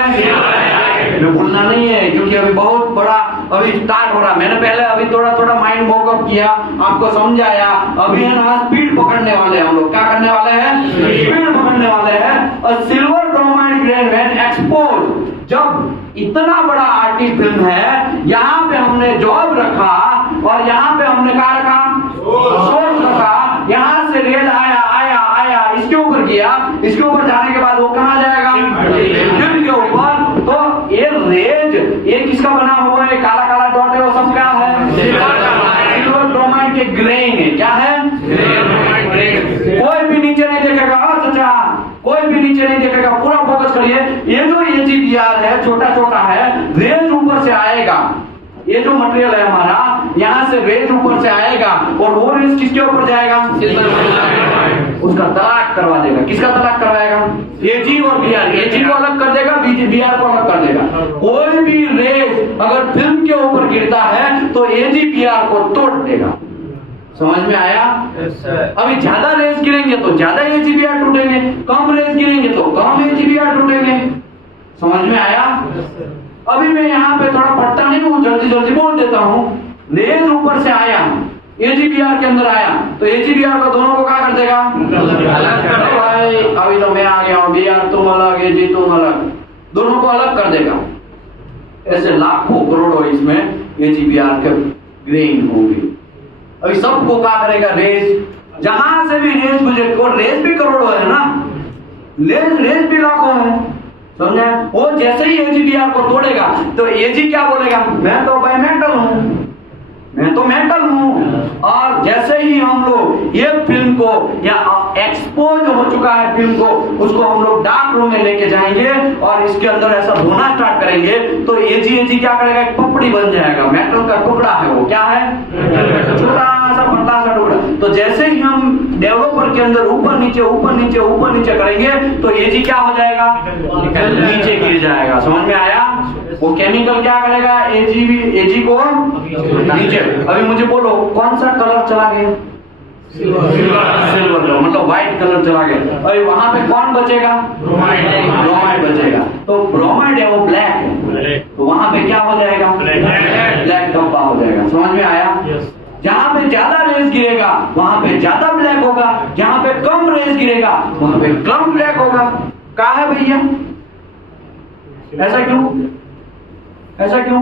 मैं भूलना नहीं है क्योंकि अभी बहुत बड़ा अभी स्टार्ट हो रहा। मैंने पहले अभी थोड़ा माइंड वॉकअप किया, आपको समझाया। अभी है ना स्पीड पकड़ने वाले हैं हम लोग। क्या करने वाले हैं? स्पीड पकड़ने वाले हैं। Silver bromide grain when expose, जब इतना बड़ा आर्टिस्ट फिल्म है, यहाँ पे हमने जॉब रखा और यहाँ पे हमने क्या रखा? सोर्स रखा। यहाँ से रेज आया ऊपर जाने के बाद वो कहाँ जाएगा? फिल्म के ऊपर। तो ये रेज, ये किसका बना हुआ है? काला काला डॉट है, वो सब क्या है? सिल्वर ब्रोमाइड के ग्रेन है। क्या है? कोई भी नीचे नहीं देखेगा। चाचा कोई भी नीचे नहीं देखेगा, पूरा फोकस करिए। ये जो AGBR है, छोटा छोटा है, रेज ऊपर से आएगा। ये जो मटेरियल है हमारा, यहाँ से रेज ऊपर से आएगा और वो रेज किसके ऊपर जाएगा? उसका तलाक करवा देगा। किसका तलाक करवाएगा? AG और BR। AG को अलग कर देगा, BR को अलग कर देगा। कोई भी रेज अगर फिल्म के ऊपर गिरता है तो AGBR को तोड़ देगा। समझ में आया? अभी ज्यादा रेज गिरेंगे तो ज्यादा AGBR टूटेंगे, कम रेज गिरेंगे तो कम AGBR टूटेंगे। समझ में आया? अभी मैं यहाँ पे थोड़ा पढ़ता नहीं हूँ, जल्दी जल्दी बोल देता हूँ। रेज ऊपर से आया, AGBR के अंदर आया तो AGBR को दोनों को क्या कर देगा? अलग। भाई अभी तो मैं आ गया हूँ, BR तुम अलग, AG तुम अलग, दोनों को अलग कर देगा। ऐसे लाखों करोड़ों इसमें AGBR के ग्रेन होंगे। अभी सबको क्या करेगा? रेज, जहां से भी रेज गुजरे, और रेज भी करोड़ों है ना, रेज भी लाखों है, समझे? वो जैसे ही AGBR को तोड़ेगा तो AG क्या बोलेगा? मैं तो भाई मेटल हूं, मैं तो मेटल हूं। और जैसे ही हम लोग ये फिल्म को या एक्सपोज हो चुका है फिल्म को, उसको हम लोग डार्क रूम में लेके जाएंगे और इसके अंदर ऐसा धोना स्टार्ट करेंगे तो AG क्या करेगा? एक पपड़ी बन जाएगा। मेटल का टुकड़ा है वो। क्या है? छोटा सा पतला सा टुकड़ा। तो जैसे ही हम डेवलपर के अंदर ऊपर नीचे ऊपर नीचे ऊपर नीचे करेंगे तो AG क्या हो जाएगा? नीचे गिर जाएगा। समझ में आया? वो केमिकल क्या करेगा? AG को नीचे। अभी मुझे बोलो कौन सा कलर चला गया? सिल्वर कलर, मतलब व्हाइट कलर चला गया। अभी वहां पे कौन बचेगा? ब्रोमाइड बचेगा। तो ब्रोमाइड है वो ब्लैक है, तो वहां पे क्या हो जाएगा? ब्लैक धब्बा हो जाएगा। समझ में आया? जहां पे ज्यादा रेज गिरेगा वहां पे ज्यादा ब्लैक होगा, जहां पे कम रेज गिरेगा वहां पे कम ब्लैक होगा। कहा है भैया? ऐसा क्यों? ऐसा क्यों?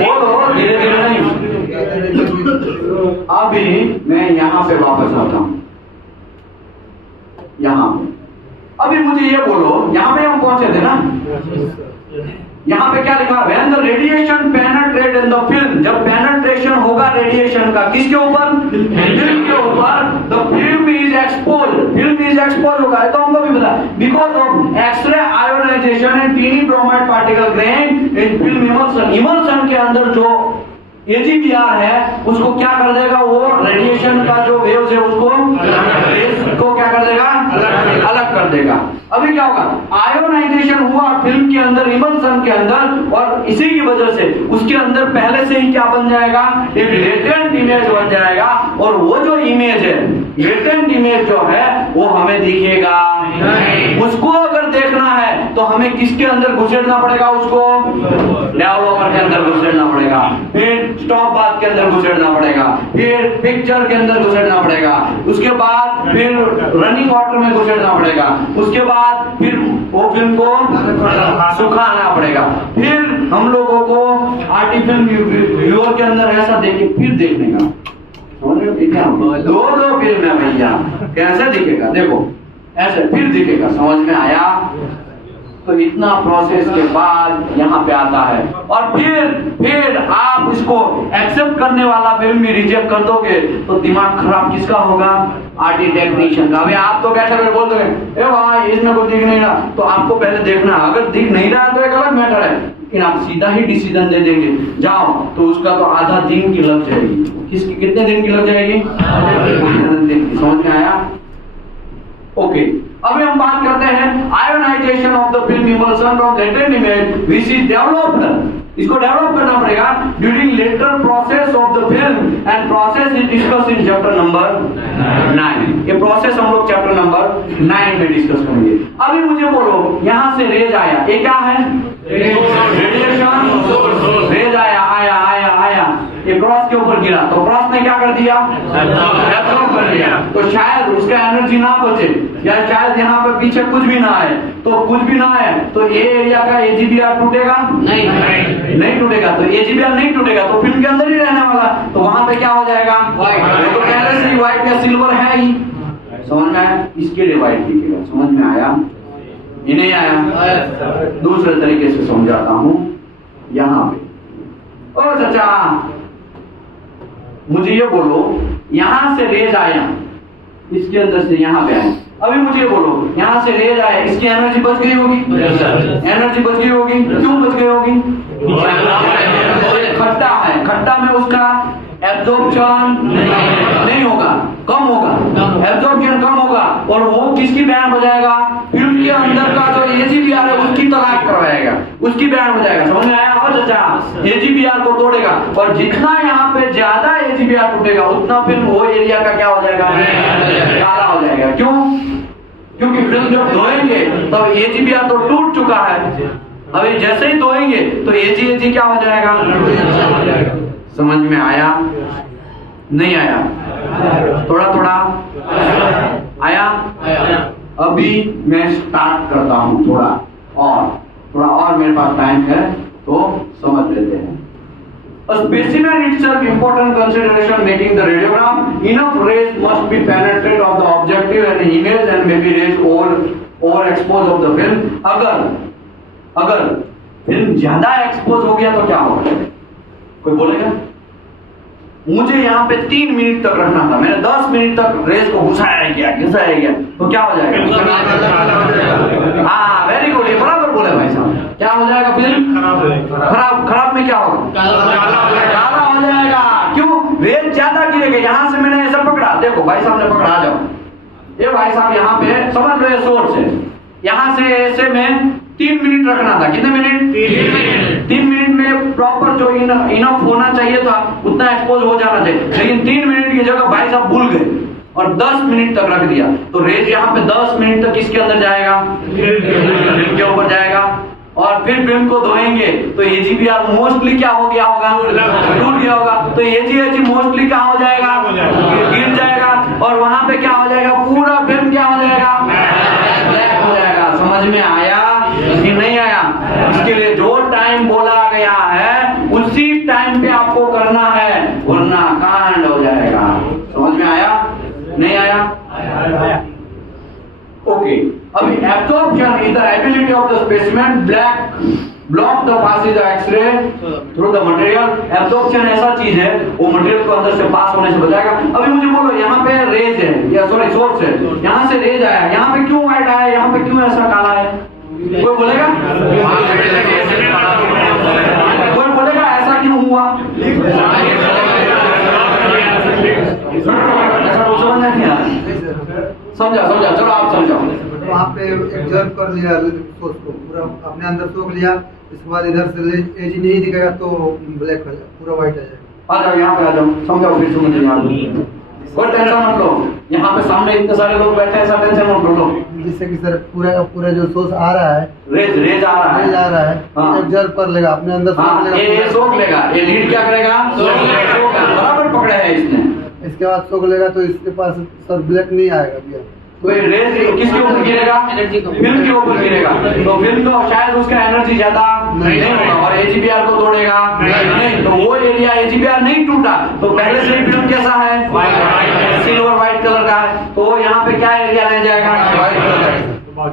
बोलो धीरे धीरे नहीं। अभी मैं यहाँ पे वापस आता हूँ। यहाँ अभी मुझे ये बोलो, यहाँ पे हम पहुंचे थे ना, यहाँ पे क्या लिखा? When the radiation penetrate in the film, जब पेनेट्रेशन होगा रेडिएशन का किसके ऊपर? फिल्म के ऊपर। The film is exposed, film is exposed होगा, तो हमको भी पता, because of X-ray ionization and teeny bromide particle grain in film emulsion। emulsion के अंदर जो AGBR है उसको क्या कर देगा? वो रेडिएशन का जो वेव्स है उसको क्या कर देगा? अलग कर देगा। अभी क्या होगा? आयोनाइजेशन हुआ फिल्म के अंदर, इमल्सन के अंदर, और इसी की वजह से उसके अंदर पहले से ही क्या बन जाएगा? एक लेटेंट इमेज बन जाएगा। और वो जो इमेज है, लेटेंट इमेज जो है वो हमें दिखेगा नहीं। उसको अगर देखना है तो हमें किसके अंदर घुसेड़ना पड़ेगा? उसको डेवलपर के अंदर घुसेड़ना पड़ेगा, फिर स्टॉप बाथ के अंदर घुसेड़ना पड़ेगा, फिर पिक्चर के अंदर घुसेड़ना पड़ेगा, उसके बाद फिर रनिंग वाटर में घुसेड़ना पड़ेगा, उसके बाद फिर वो फिल्म को सुखाना पड़ेगा, फिर हम लोगों को आर्टिफिशियल व्यूअर के अंदर ऐसा देखे फिर देखने का। दो फिल्म है भैया, कैसे दिखेगा? देखो ऐसे फिर दिखेगा। समझ में आया? तो इतना प्रोसेस के बाद यहाँ पे आता है और फिर आप इसको एक्सेप्ट करने वाला फिल्म भी रिजेक्ट कर दोगे तो दिमाग खराब किसका होगा? आर्टी टेक्नीशियन का। अभी आप तो बैठे हुए बोल दोगे ए भाई इसमें कुछ दिख नहीं रहा, तो आपको पहले देखना, अगर दिख नहीं रहा तो एक अलग मैटर है, लेकिन आप सीधा ही डिसीजन दे देंगे जाओ, तो उसका तो आधा दिन की लग जाएगी। किसकी? कितने दिन की लग जाएगी? आधा दिन की। समझ में आया? ओके, अभी हम बात करते हैं ionization of the film emulsion from latent image which is developed. इसको डेवलप करना पड़ेगा during later process of the film and process is discuss in chapter number 9। ये प्रोसेस हम लोग चैप्टर नंबर 9 में डिस्कस करेंगे। अभी मुझे बोलो यहाँ से रेज आया, ये क्या है? रेडिएशन। रेज आया आया आया आया ये क्रॉस के ऊपर गिरा तो क्रॉस ने क्या कर दिया, एब्जॉर्ब कर लिया। तो शायद उसका एनर्जी ना बचे या शायद यहाँ पे पीछे कुछ भी ना आए, तो कुछ भी ना आए तो ये एरिया का AGBR टूटेगा नहीं टूटेगा। तो AGBR नहीं टूटेगा तो फिल्म के अंदर ही रहने वाला, तो वहां पे क्या हो जाएगा, वो तो पहले से ही व्हाइट या सिल्वर है ही। समझ में आया, इसके लिए व्हाइट दिखेगा। समझ में आया, ये नहीं आया? दूसरे तरीके से समझाता हूं। यहाँ पे ओ चाचा मुझे ये बोलो, यहां से रेज आया इसके अंदर से यहाँ पे आया, अभी मुझे बोलो यहाँ से रेज आया, इसकी एनर्जी बच गई होगी, एनर्जी बच गई होगी। क्यों बच गई होगी? खट्टा है, खट्टा में उसका एब्जॉर्प्शन नहीं होगा, कम होगा, एब्जॉर्प्शन कम होगा और वो किसकी बैंड बजाएगा, फिल्म के अंदर का जो AGBR है उसकी तलाक करवाएगा, उसकी बैंड बजाएगा। समझ में आया? और चाचा AGBR को तोड़ेगा और जितना यहाँ पे ज्यादा AGBR टूटेगा उतना फिल्म वो एरिया का क्या हो जाएगा, काला हो जाएगा। क्यों? क्योंकि फिल्म जब धोएंगे तब AGBR तो टूट चुका है, अभी जैसे ही धोएंगे तो AG क्या हो जाएगा। समझ में आया नहीं आया? थोड़ा थोड़ा आया? अभी मैं स्टार्ट करता हूं थोड़ा और मेरे पास टाइम है तो समझ लेते हैं। A specimen itself important consideration making the radiograph. Enough rays must be penetrate of the objective and image and maybe rays over expose of the film. अगर फिल्म ज्यादा एक्सपोज हो गया तो क्या होगा? कोई बोलेगा? मुझे यहाँ पे 3 मिनट तक रखना था, मैंने 10 मिनट तक रेस को घुसाया गया तो क्या हो जाएगा? हाँ वेरी गुड, ये बराबर बोले भाई साहब। क्या हो जाएगा? फिल्म खराब में क्या होगा? काला हो जाएगा। क्यों? रेस ज्यादा गिरेगा। यहाँ से मैंने ऐसा पकड़ा, देखो भाई साहब ने पकड़ा, आ जाओ। ये भाई साहब यहाँ पे समझ लो ये सोर्स है, यहाँ से ऐसे में 3 मिनट रखना था। कितने मिनट? 3 मिनट में प्रॉपर जो इनफ होना चाहिए था उतना एक्सपोज हो जाना चाहिए, लेकिन 3 मिनट की जगह भाई साहब भूल गए और 10 मिनट तक रख दिया। तो रेज यहाँ पे 10 मिनट तक किसके अंदर जाएगा? फिल्म के ऊपर जाएगा और फिर फिल्म को धोएंगे तो AGBR मोस्टली क्या हो गया होगा? टूट गया होगा। तो AG मोस्टली क्या हो जाएगा? गिर जाएगा और वहां पे क्या हो जाएगा? पूरा फिल्म क्या हो जाएगा? ब्लैक हो जाएगा। समझ में आया कि नहीं आया? इसके लिए जो टाइम बोला गया है उसी टाइम पे आपको करना है, वरना कांड हो जाएगा। समझ में आया नहीं आया? ओके, अभी absorption is the ability of the specimen block the passage of x ray through the material. Absorption ऐसा चीज है वो मटेरियल को अंदर से पास होने से बचाएगा। अभी मुझे बोलो यहाँ पे रेज है या सॉरी सोर्स है, यहाँ से रेज आया, यहाँ पे क्यों व्हाइट आया, यहाँ पे क्यों ऐसा काला है? कोई बोलेगा? कोई बोलेगा ऐसा क्यों हुआ? ऐसा तो समझ नहीं आ रहा। समझा चलो आप समझाओ। तो वहाँ पे ऑब्जर्व कर लिया सोच को, पूरा अपने अंदर सोख लिया, इसके बाद इधर से एज नहीं दिखेगा तो ब्लैक हो जाएगा, पूरा व्हाइट आ जाएगा। आ जाओ यहाँ पे आ जाओ, समझाओ फिर समझ यहाँ कोई टेंशन मत लो, यहाँ पे सामने इतने सारे लोग बैठे हैं, ऐसा टेंशन मत लो। जिससे कि सर पूरा जो सोर्स आ रहा है, रेज आ रहा है, ऑब्जर्व कर लेगा अपने अंदर, ये सोख लेगा, ये लीड क्या करेगा? बराबर पकड़ा है इसने। इसके बाद सोख लेगा तो इसके पास सर ब्लैक नहीं आएगा भैया। कोई रेज किसके ऊपर गिरेगा? फिल्म के ऊपर गिरेगा, तो फिल्म तो शायद उसका एनर्जी ज्यादा नहीं होगा और AGBR को तोड़ेगा नहीं, तो वो एरिया AGBR नहीं टूटा, तो पहले से ही फिल्म कैसा है? सिल्वर व्हाइट कलर का है, तो यहाँ पे क्या एरिया रह जाएगा?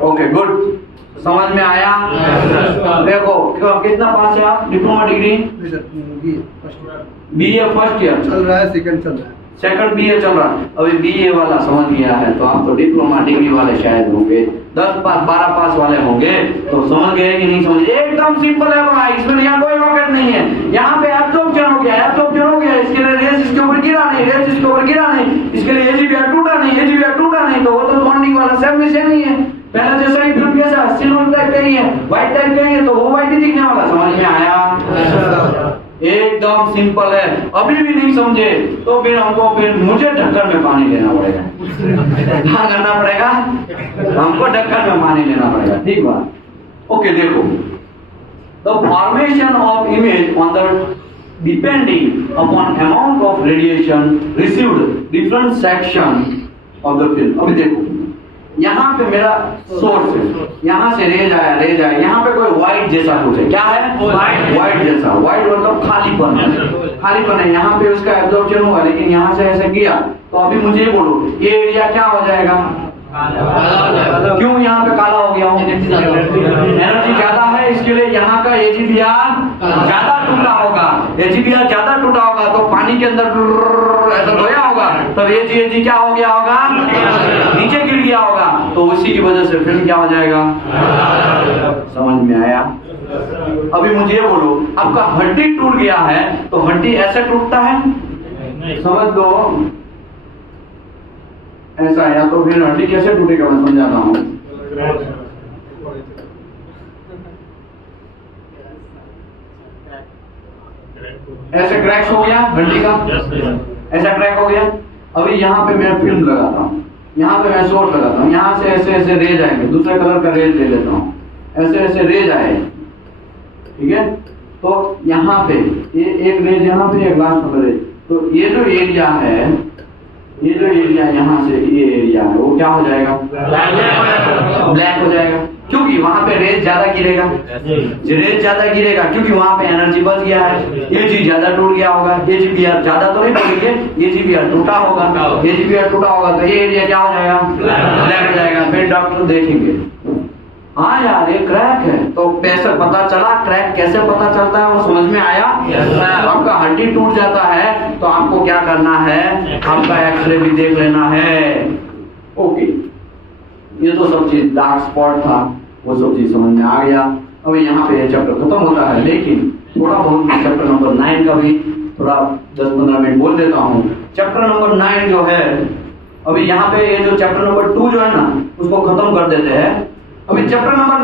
ओके गुड, समझ में आया? देखो कितना पास है आप? Diploma degree BA first year चल रहा है, सेकंड चल रहा है, सेकंड BA चल रहा है। अभी BA वाला समझ गया है तो आप तो डिप्लोमा डिग्री वाले शायद होंगे, 10 पास 12 पास वाले होंगे, तो समझ गए कि नहीं समझ? एकदम सिंपल है भाई, इसमें यहाँ कोई रॉकेट नहीं है। यहाँ पे एब्जॉर्प्शन हो गया, इसके लिए रेस इसके ऊपर गिरा नहीं, इसके लिए AGBR टूटा नहीं, तो वो तो बॉन्डिंग वाला सेम ही है। पहले जैसा ही फिल्म कैसा सिल्वर टाइप का ही है, व्हाइट टाइप का ही है, तो वो व्हाइट ही दिखने वाला। समझ में आया? एकदम सिंपल है। अभी भी नहीं समझे तो फिर मुझे ढक्कन में पानी लेना पड़ेगा। क्या करना पड़ेगा? हमको ढक्कन में पानी लेना पड़ेगा। ठीक बात। ओके देखो, the formation of image on the depending upon amount of radiation received different section of the film। अभी देखो यहाँ पे मेरा सोर्स है, यहाँ से रेज आया, यहाँ पे कोई व्हाइट जैसा कुछ है, क्या है व्हाइट जैसा, व्हाइट मतलब खालीपन है, यहाँ पे उसका एब्जॉर्प्शन हुआ, लेकिन यहाँ से ऐसे गया, तो अभी मुझे ये बोलो ये एरिया क्या हो जाएगा, क्यों यहाँ पे काला हो गया हूँ, एनर्जी ज्यादा है, इसके लिए यहाँ का AgBr ज्यादा टूटा होगा, AgBr ज्यादा टूटा होगा तो पानी के अंदर ऐसा धोया होगा, तब Ag क्या हो गया होगा, नीचे गिर गया होगा, तो उसी की वजह से फिल्म क्या हो जाएगा, समझ में आया। अभी मुझे ये बोलो आपका हड्डी टूट गया है, तो हड्डी ऐसे टूटता है, समझ दो ऐसा, या तो फिर हड्डी कैसे टूटेगा मैं समझाता हूँ। ऐसे क्रैक्स हो गया हड्डी का, ऐसा क्रैक हो गया। अभी यहाँ पे मैं फिल्म लगाता हूँ, यहाँ पे मैं सोर्स लगाता हूँ, यहाँ से ऐसे ऐसे रेज आएंगे, दूसरे कलर का रेज ले लेता हूँ, ऐसे ऐसे रेज आए, ठीक है। तो यहाँ पे ये एक रेज, यहाँ पे एक लास्ट में रेज, तो ये जो एरिया है, ये जो एरिया यहाँ से ये एरिया है, वो क्या हो जाएगा, ब्लैक हो जाएगा, क्योंकि वहां पे रेज ज्यादा गिरेगा, रेज ज्यादा गिरेगा क्योंकि वहां पे एनर्जी बच गया है, Ag ज्यादा टूट गया होगा, AgBr ज्यादा तो नहीं टूटेंगे, AgBr टूटा होगा, AgBr टूटा होगा तो ये एरिया क्या हो जाएगा, ब्लैक हो जाएगा। फिर डॉक्टर देखेंगे, हाँ यार ये क्रैक है, तो कैसे पता चला, क्रैक कैसे पता चलता है वो समझ में आया। आपका हड्डी टूट जाता है तो आपको क्या करना है, आपका एक्सरे भी देख लेना है। ओके, ये तो सब चीज डार्क स्पॉट था, वो सब चीज समझ में आ गया। अभी यहाँ पे चैप्टर खत्म होता है, लेकिन थोड़ा बहुत मैं चैप्टर नंबर 9 का भी थोड़ा 10-15 मिनट बोल देता हूँ। चैप्टर नंबर 9 जो है, अभी यहाँ पे ये जो चैप्टर नंबर 2 जो है ना, उसको खत्म कर देते हैं। अभी चैप्टर नंबर